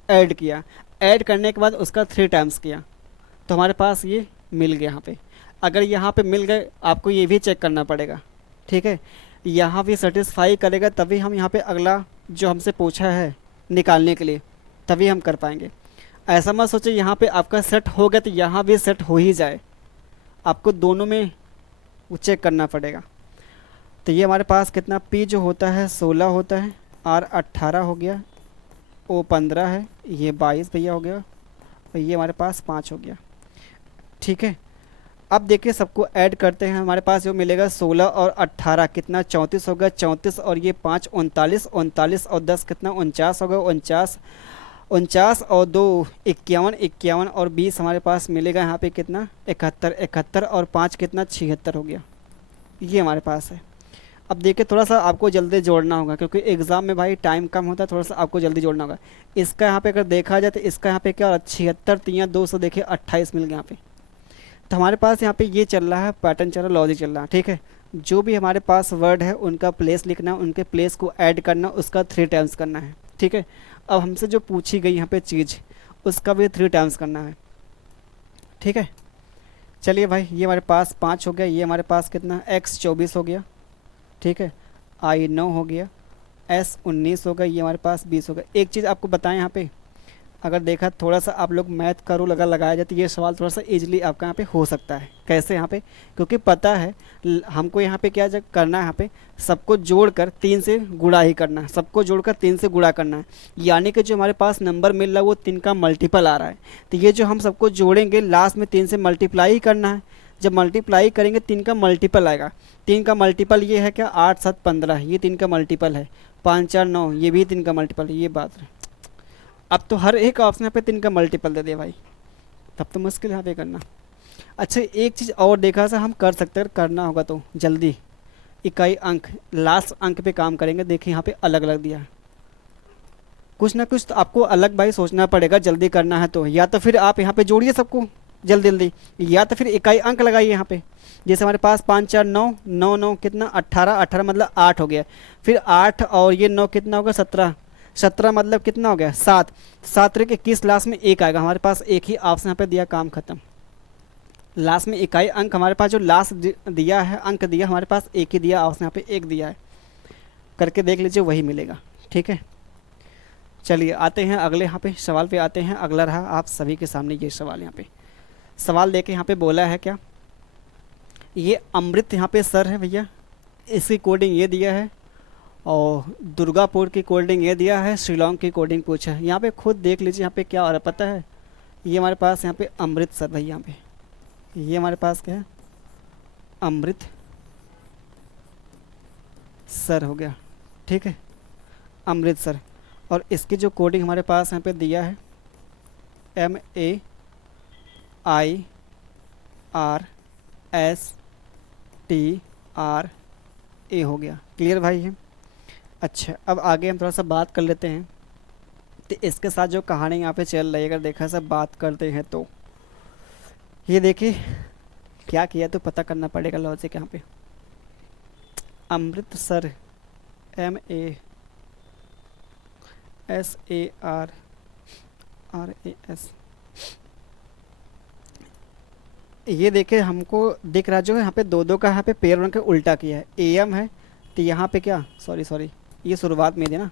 ऐड किया, ऐड करने के बाद उसका 3 टाइम्स किया तो हमारे पास ये मिल गया यहाँ पे। अगर यहाँ पे मिल गए आपको ये भी चेक करना पड़ेगा, ठीक है। यहाँ भी सेटिस्फाई करेगा तभी हम यहाँ पे अगला जो हमसे पूछा है निकालने के लिए तभी हम कर पाएंगे। ऐसा मत सोचिए यहाँ पे आपका सेट हो गया तो यहाँ भी सेट हो ही जाए, आपको दोनों में वो चेक करना पड़ेगा। तो ये हमारे पास कितना पी जो होता है 16 होता है, आर 18 हो गया, ओ 15 है, ये 22 भैया हो गया और ये हमारे पास 5 हो गया, ठीक है। अब देखिए सबको ऐड करते हैं, हमारे पास जो मिलेगा 16 और 18 कितना 34 होगा, 34 और ये 5 39, 39 और 10 कितना 49 होगा, 49 49 और 2 51, 51 और 20 हमारे पास मिलेगा यहाँ पे कितना 71, 71 और 5 कितना 76 हो गया। ये हमारे पास है। अब देखिए थोड़ा सा आपको जल्दी जोड़ना होगा क्योंकि एग्ज़ाम में भाई टाइम कम होता है, थोड़ा सा आपको जल्दी जोड़ना होगा। इसका यहाँ पे अगर देखा जाए तो इसका यहाँ पे क्या 76 3 200 देखिए 28 मिल गया यहाँ पे। तो हमारे पास यहाँ पे ये चल रहा है पैटर्न चल रहा है, लॉजिक चल रहा है, ठीक है। जो भी हमारे पास वर्ड है उनका प्लेस लिखना है, उनके प्लेस को ऐड करना, उसका 3 टाइम्स करना है, ठीक है। अब हमसे जो पूछी गई यहाँ पे चीज़ उसका भी 3 टाइम्स करना है, ठीक है। चलिए भाई ये हमारे पास 5 हो गया, ये हमारे पास कितना x 24 हो गया, ठीक है, i 9 हो गया, s 19 हो गया, ये हमारे पास 20 हो गया। एक चीज़ आपको बताएं यहाँ पे, अगर देखा थोड़ा सा आप लोग मैथ का रूल अगर लगाया जाए तो ये सवाल थोड़ा सा इजीली आपका यहाँ पे हो सकता है। कैसे यहाँ पे, क्योंकि पता है हमको यहाँ पे क्या करना है, यहाँ पे सबको जोड़कर 3 से गुणा ही करना है, सबको जोड़कर 3 से गुणा करना है, यानी कि जो हमारे पास नंबर मिल रहा है वो 3 का मल्टीपल आ रहा है। तो ये जो हम सबको जोड़ेंगे लास्ट में 3 से मल्टीप्लाई ही करना है। जब मल्टीप्लाई करेंगे 3 का मल्टीपल आएगा, 3 का मल्टीपल ये है क्या 8 7 15, ये 3 का मल्टीपल है, 5 4 9 ये भी 3 का मल्टीपल है। ये बात है, अब तो हर एक ऑप्शन यहाँ पे 3 का मल्टीपल दे दिया भाई, तब तो मुश्किल यहाँ पे करना। अच्छा एक चीज़ और देखा सा हम कर सकते हैं, करना होगा तो जल्दी इकाई अंक लास्ट अंक पे काम करेंगे। देखिए यहाँ पे अलग अलग दिया है, कुछ ना कुछ तो आपको अलग भाई सोचना पड़ेगा जल्दी करना है तो। या तो फिर आप यहाँ पे जोड़िए सबको जल्दी जल्दी, या तो फिर इकाई अंक लगाइए यहाँ पे। जैसे हमारे पास 5 4 9 9 9 कितना 18, 18 मतलब 8 हो गया, फिर 8 और ये 9 कितना होगा 17, 17 मतलब कितना हो गया 7, 7 रे 21 लास्ट में 1 आएगा। हमारे पास एक ही ऑप्शन यहाँ पे दिया, काम खत्म। लास्ट में इकाई अंक हमारे पास जो लास्ट दिया है, अंक दिया हमारे पास एक ही दिया, उसने यहाँ पे एक दिया है, करके देख लीजिए वही मिलेगा। ठीक है, चलिए आते हैं अगले यहाँ पे सवाल पे आते हैं। अगला रहा आप सभी के सामने ये सवाल। यहाँ पे सवाल देके यहाँ पे बोला है क्या, ये अमृत यहाँ पे सर है भैया, इसकी कोडिंग ये दिया है, और दुर्गापुर की कोडिंग ये दिया है, शिलोंग की कोडिंग पूछा है। यहाँ पे खुद देख लीजिए यहाँ पे क्या हो रहा है पता है, ये हमारे पास यहाँ पे अमृतसर भाई, यहाँ पे ये हमारे पास क्या है, अमृत सर हो गया। ठीक है, अमृतसर, और इसकी जो कोडिंग हमारे पास यहाँ पे दिया है MAIRSTRA हो गया। क्लियर भाई है। अच्छा, अब आगे हम थोड़ा सा बात कर लेते हैं। तो इसके साथ जो कहानी यहाँ पे चल रही है, अगर देखा सब बात करते हैं तो ये देखिए क्या किया, तो पता करना पड़ेगा लॉजिक यहाँ पे। अमृतसर MASARRAS, ये देखिए हमको दिख रहा जो है यहाँ पे दो दो का यहाँ पे पेड़ बना के उल्टा किया है, AM है तो यहाँ पे क्या, सॉरी ये शुरुआत में थी ना,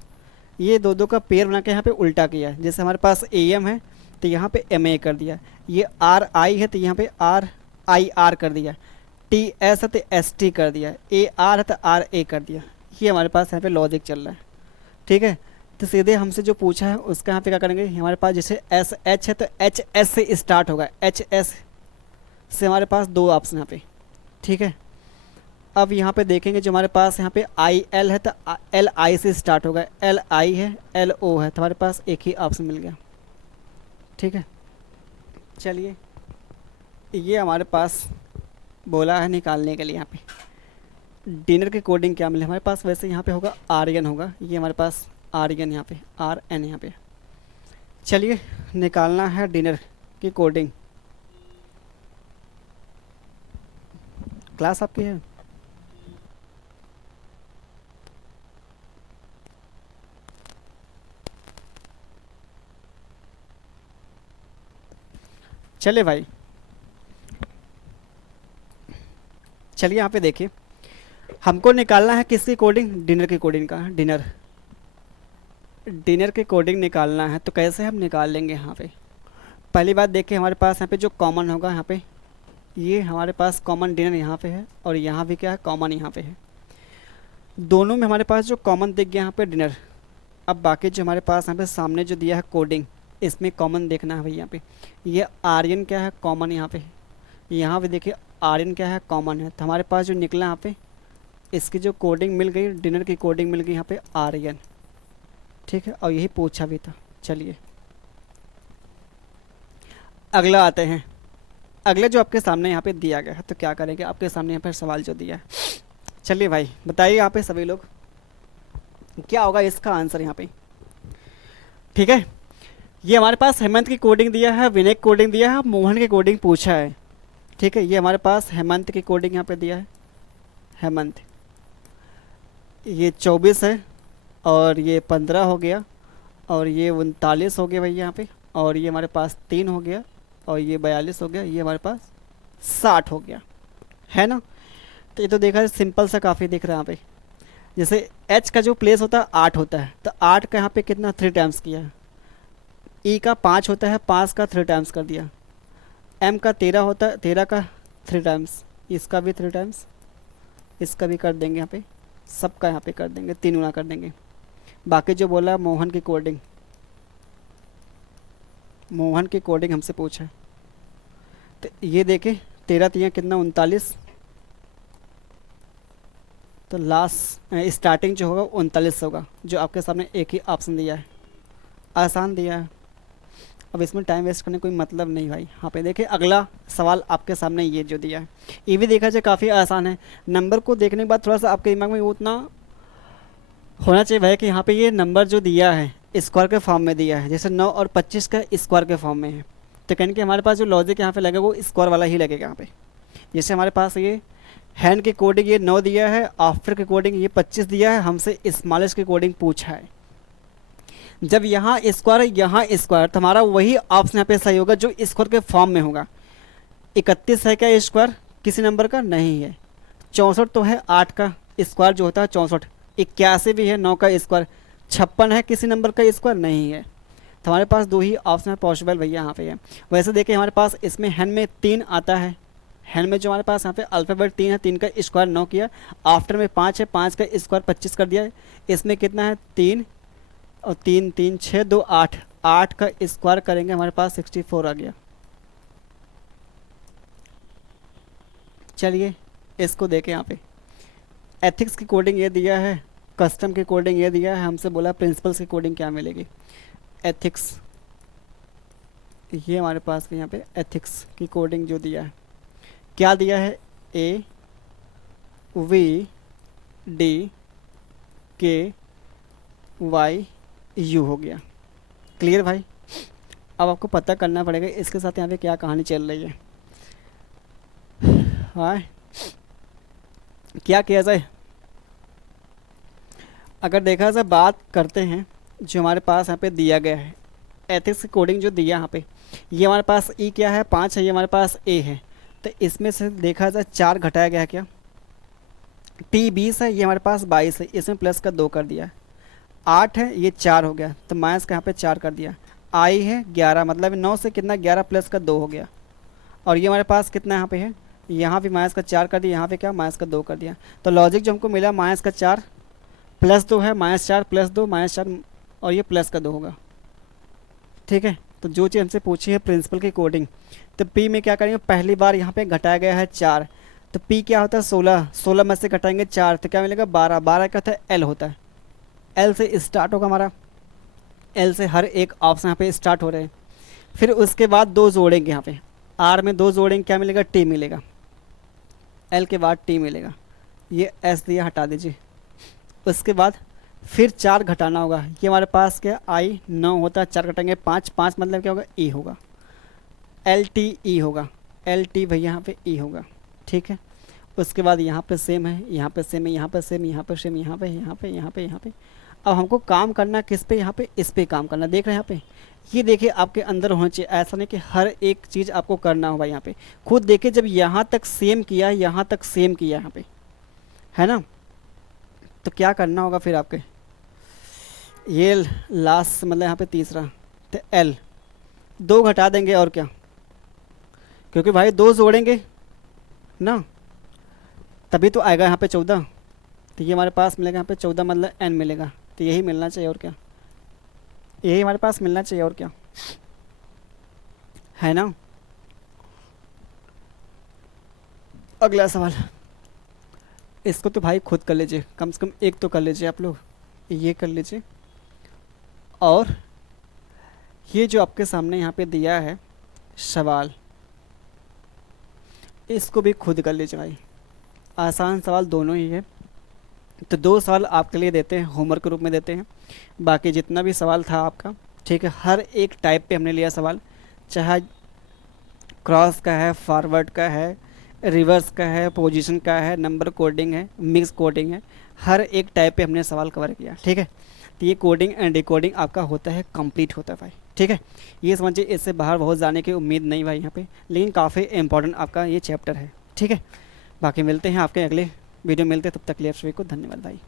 ये दो दो का पेड़ बना के यहाँ पे उल्टा किया है। जैसे हमारे पास AM है तो यहाँ पे MA कर दिया, ये RI है तो यहाँ पे RIR कर दिया, TS है तो ST कर दिया, AR है तो RA कर दिया। ये हमारे पास यहाँ पे लॉजिक चल रहा है। ठीक है, तो सीधे हमसे जो पूछा है उसका यहाँ पे क्या करेंगे, हमारे पास जैसे SH है तो HS से स्टार्ट होगा, HS से हमारे पास दो ऑप्शन यहाँ पे। ठीक है, अब यहाँ पे देखेंगे जो हमारे पास यहाँ पे IL है तो LI से स्टार्ट होगा, LI है LO है, तो हमारे पास एक ही ऑप्शन मिल गया। ठीक है, चलिए ये हमारे पास बोला है निकालने के लिए। यहाँ पे डिनर की कोडिंग क्या मिले हमारे पास, वैसे यहाँ पे होगा आर्यन होगा, ये हमारे पास आर्यन यहाँ पे RN यहाँ पे। चलिए निकालना है डिनर की कोडिंग। क्लास आपकी है, चले भाई। चलिए यहाँ पे देखिए हमको निकालना है किसकी कोडिंग, डिनर की कोडिंग का। डिनर की कोडिंग निकालना है तो कैसे हम निकाल लेंगे। यहाँ पे पहली बात देखिए हमारे पास यहाँ पे जो कॉमन होगा, यहाँ पे ये हमारे पास कॉमन डिनर यहाँ पे है, और यहाँ भी क्या है कॉमन यहाँ पे है। दोनों में हमारे पास जो कॉमन दिख गया यहाँ पे डिनर। अब बाकी जो हमारे पास यहाँ पे सामने जो दिया है कोडिंग, इसमें कॉमन देखना है भाई। यहाँ पे ये आर्यन क्या है कॉमन यहाँ पे, यहाँ पे देखिए आर्यन क्या है कॉमन है, तो हमारे पास जो निकला यहाँ पे इसकी जो कोडिंग मिल गई, डिनर की कोडिंग मिल गई यहाँ पे आर्यन। ठीक है, और यही पूछा भी था। चलिए अगला आते हैं। अगला जो आपके सामने यहाँ पे दिया गया है, तो क्या करेंगे, आपके सामने यहाँ पे सवाल जो दिया है, चलिए भाई बताइए यहाँ पे सभी लोग क्या होगा इसका आंसर यहाँ पे। ठीक है, ये हमारे पास हेमंत की कोडिंग दिया है, विनय की कोडिंग दिया है, मोहन की कोडिंग पूछा है। ठीक है, ये हमारे पास हेमंत की कोडिंग यहाँ पे दिया है, हेमंत ये 24 है, और ये 15 हो गया, और ये 39 हो गया भैया यहाँ पे, और ये हमारे पास 3 हो गया, और ये 42 हो गया, ये हमारे पास 60 हो गया, है ना। तो ये तो देखा है सिंपल सा काफ़ी दिख रहा है यहाँ पे। जैसे H का जो प्लेस होता है 8 होता है, तो 8 का यहाँ पे कितना 3 टाइम्स किया है। E का 5 होता है, 5 का 3 टाइम्स कर दिया। M का 13 होता है, 13 का 3 टाइम्स, इसका भी 3 टाइम्स, इसका भी कर देंगे यहाँ पे, सबका यहाँ पे कर देंगे, 3 गुना कर देंगे। बाकी जो बोला मोहन की कोडिंग, मोहन की कोडिंग हमसे पूछा है, तो ये देखें 13 3 कितना 39, तो लास्ट स्टार्टिंग जो होगा 39 होगा, जो आपके सामने एक ही ऑप्शन दिया है, आसान दिया है। अब इसमें टाइम वेस्ट करने कोई मतलब नहीं भाई। यहाँ पे देखिए अगला सवाल आपके सामने ये जो दिया है, ये भी देखा जाए काफ़ी आसान है। नंबर को देखने के बाद थोड़ा सा आपके दिमाग में उतना होना चाहिए भाई कि यहाँ पे ये नंबर जो दिया है स्क्वायर के फॉर्म में दिया है, जैसे 9 और 25 का स्क्वायर के फॉर्म में है, तो कहने कि हमारे पास जो लॉजिक यहाँ पे लगेगा वो स्क्वायर वाला ही लगेगा यहाँ पे। जैसे हमारे पास ये हैंड की कोडिंग ये 9 दिया है, आफ्टर की कोडिंग ये 25 दिया है, हमसे स्मॉलेस्ट की कोडिंग पूछा है। जब यहाँ स्क्वायर है यहाँ स्क्वायर, तो हमारा वही ऑप्शन यहाँ पे सही होगा जो स्क्वायर के फॉर्म में होगा। 31 है क्या स्क्वायर किसी नंबर का? नहीं है। 64 तो है, 8 का स्क्वायर जो होता है 64। 81 भी है, 9 का स्क्वायर। 56 है किसी नंबर का स्क्वायर? नहीं है। तो हमारे पास दो ही ऑप्शन है पॉसिबल भैया यहाँ पे है। वैसे देखिए हमारे पास इसमें हैंड में 3 आता है। हैंड में जो हमारे पास यहाँ पे अल्फ़ाबेट 3 है, 3 का स्क्वायर 9 किया। आफ्टर में 5 है, 5 का स्क्वायर 25 कर दिया। इसमें कितना है? 3 और 3 3 6 2 8। 8 का स्क्वायर करेंगे हमारे पास 64 आ गया। चलिए इसको देखें यहाँ पे। एथिक्स की कोडिंग ये दिया है, कस्टम की कोडिंग ये दिया है, हमसे बोला प्रिंसिपल्स की कोडिंग क्या मिलेगी। एथिक्स ये हमारे पास यहाँ पे एथिक्स की कोडिंग जो दिया है, क्या दिया है? ए वी डी के वाई यू हो गया। क्लियर भाई? अब आपको पता करना पड़ेगा इसके साथ यहाँ पे क्या कहानी चल रही है। हाँ, क्या किया जाए? अगर देखा जाए बात करते हैं जो हमारे पास यहाँ पे दिया गया है एथिक्स की कोडिंग जो दिया यहाँ पे, ये हमारे पास ई क्या है? 5 है, ये हमारे पास ए है। तो इसमें से देखा जाए 4 घटाया गया है क्या? टी 20 है, ये हमारे पास 22 है, इसमें प्लस का 2 कर दिया। 8 है, ये 4 हो गया, तो माइनस का यहाँ पे 4 कर दिया। आई है 11, मतलब 9 से कितना? 11 प्लस का 2 हो गया। और ये हमारे पास कितना यहाँ पे है? यहाँ भी माइनस का 4 कर दिया, यहाँ पे क्या? माइनस का 2 कर दिया। तो लॉजिक जो हमको मिला माइनस का 4 प्लस 2 है, -4 प्लस 2 -4, और ये प्लस का 2 होगा। ठीक है, तो जो चीज़ हमसे पूछी है प्रिंसिपल की कोडिंग, तो पी में क्या करेंगे? पहली बार यहाँ पे घटाया गया है 4, तो पी क्या होता है? 16। 16 में से घटाएंगे 4 तो क्या मिलेगा? 12। 12 क्या होता है? एल होता है। एल से स्टार्ट होगा हमारा, एल से हर एक ऑप्शन यहाँ पे स्टार्ट हो रहे हैं। फिर उसके बाद 2 जोड़ेंगे यहाँ पे, आर में 2 जोड़ेंगे, क्या मिलेगा? टी मिलेगा। एल के बाद टी मिलेगा। ये एस दिया, हटा दीजिए। उसके बाद फिर 4 घटाना होगा, ये हमारे पास क्या? आई 9 होता है, 4 घटाएंगे 5। 5 मतलब क्या होगा? ई होगा। एल टी ई होगा। एल टी भैया यहाँ पे ई होगा। ठीक है, उसके बाद यहाँ पे सेम है, यहाँ पे सेम है, यहाँ पे सेम, यहाँ पे सेम, यहाँ पे, यहाँ पे, यहाँ पे, यहाँ पे। अब हमको काम करना किस पे? यहाँ पे इस पे काम करना। देख रहे हैं यहाँ पे, ये देखिए आपके अंदर होना चाहिए। ऐसा नहीं कि हर एक चीज़ आपको करना होगा। यहाँ पे खुद देखिए, जब यहाँ तक सेम किया, यहाँ तक सेम किया, यहाँ पे है ना, तो क्या करना होगा फिर आपके? ये लास्ट मतलब यहाँ पे तीसरा, तो एल 2 घटा देंगे और क्या, क्योंकि भाई 2 जोड़ेंगे ना, तभी तो आएगा यहाँ पे 14। तो ये हमारे पास मिलेगा यहाँ पे 14, मतलब एन मिलेगा। तो यही मिलना चाहिए और क्या, यही हमारे पास मिलना चाहिए और क्या, है ना। अगला सवाल, इसको तो भाई खुद कर लीजिए, कम से कम एक तो कर लीजिए आप लोग, ये कर लीजिए। और ये जो आपके सामने यहाँ पे दिया है सवाल, इसको भी खुद कर लीजिए भाई। आसान सवाल दोनों ही है। तो 2 सवाल आपके लिए देते हैं, होमवर्क के रूप में देते हैं। बाकी जितना भी सवाल था आपका, ठीक है, हर एक टाइप पे हमने लिया सवाल, चाहे क्रॉस का है, फॉरवर्ड का है, रिवर्स का है, पोजीशन का है, नंबर कोडिंग है, मिक्स कोडिंग है, हर एक टाइप पे हमने सवाल कवर किया। ठीक है, तो ये कोडिंग एंड डिकोडिंग आपका होता है, कंप्लीट होता है भाई। ठीक है, ये समझिए, इससे बाहर बहुत जाने की उम्मीद नहीं भाई यहाँ पे, लेकिन काफ़ी इंपॉर्टेंट आपका ये चैप्टर है। ठीक है, बाकी मिलते हैं आपके अगले वीडियो, मिलते हैं, तब तक के लिए आप सभी को धन्यवाद भाई।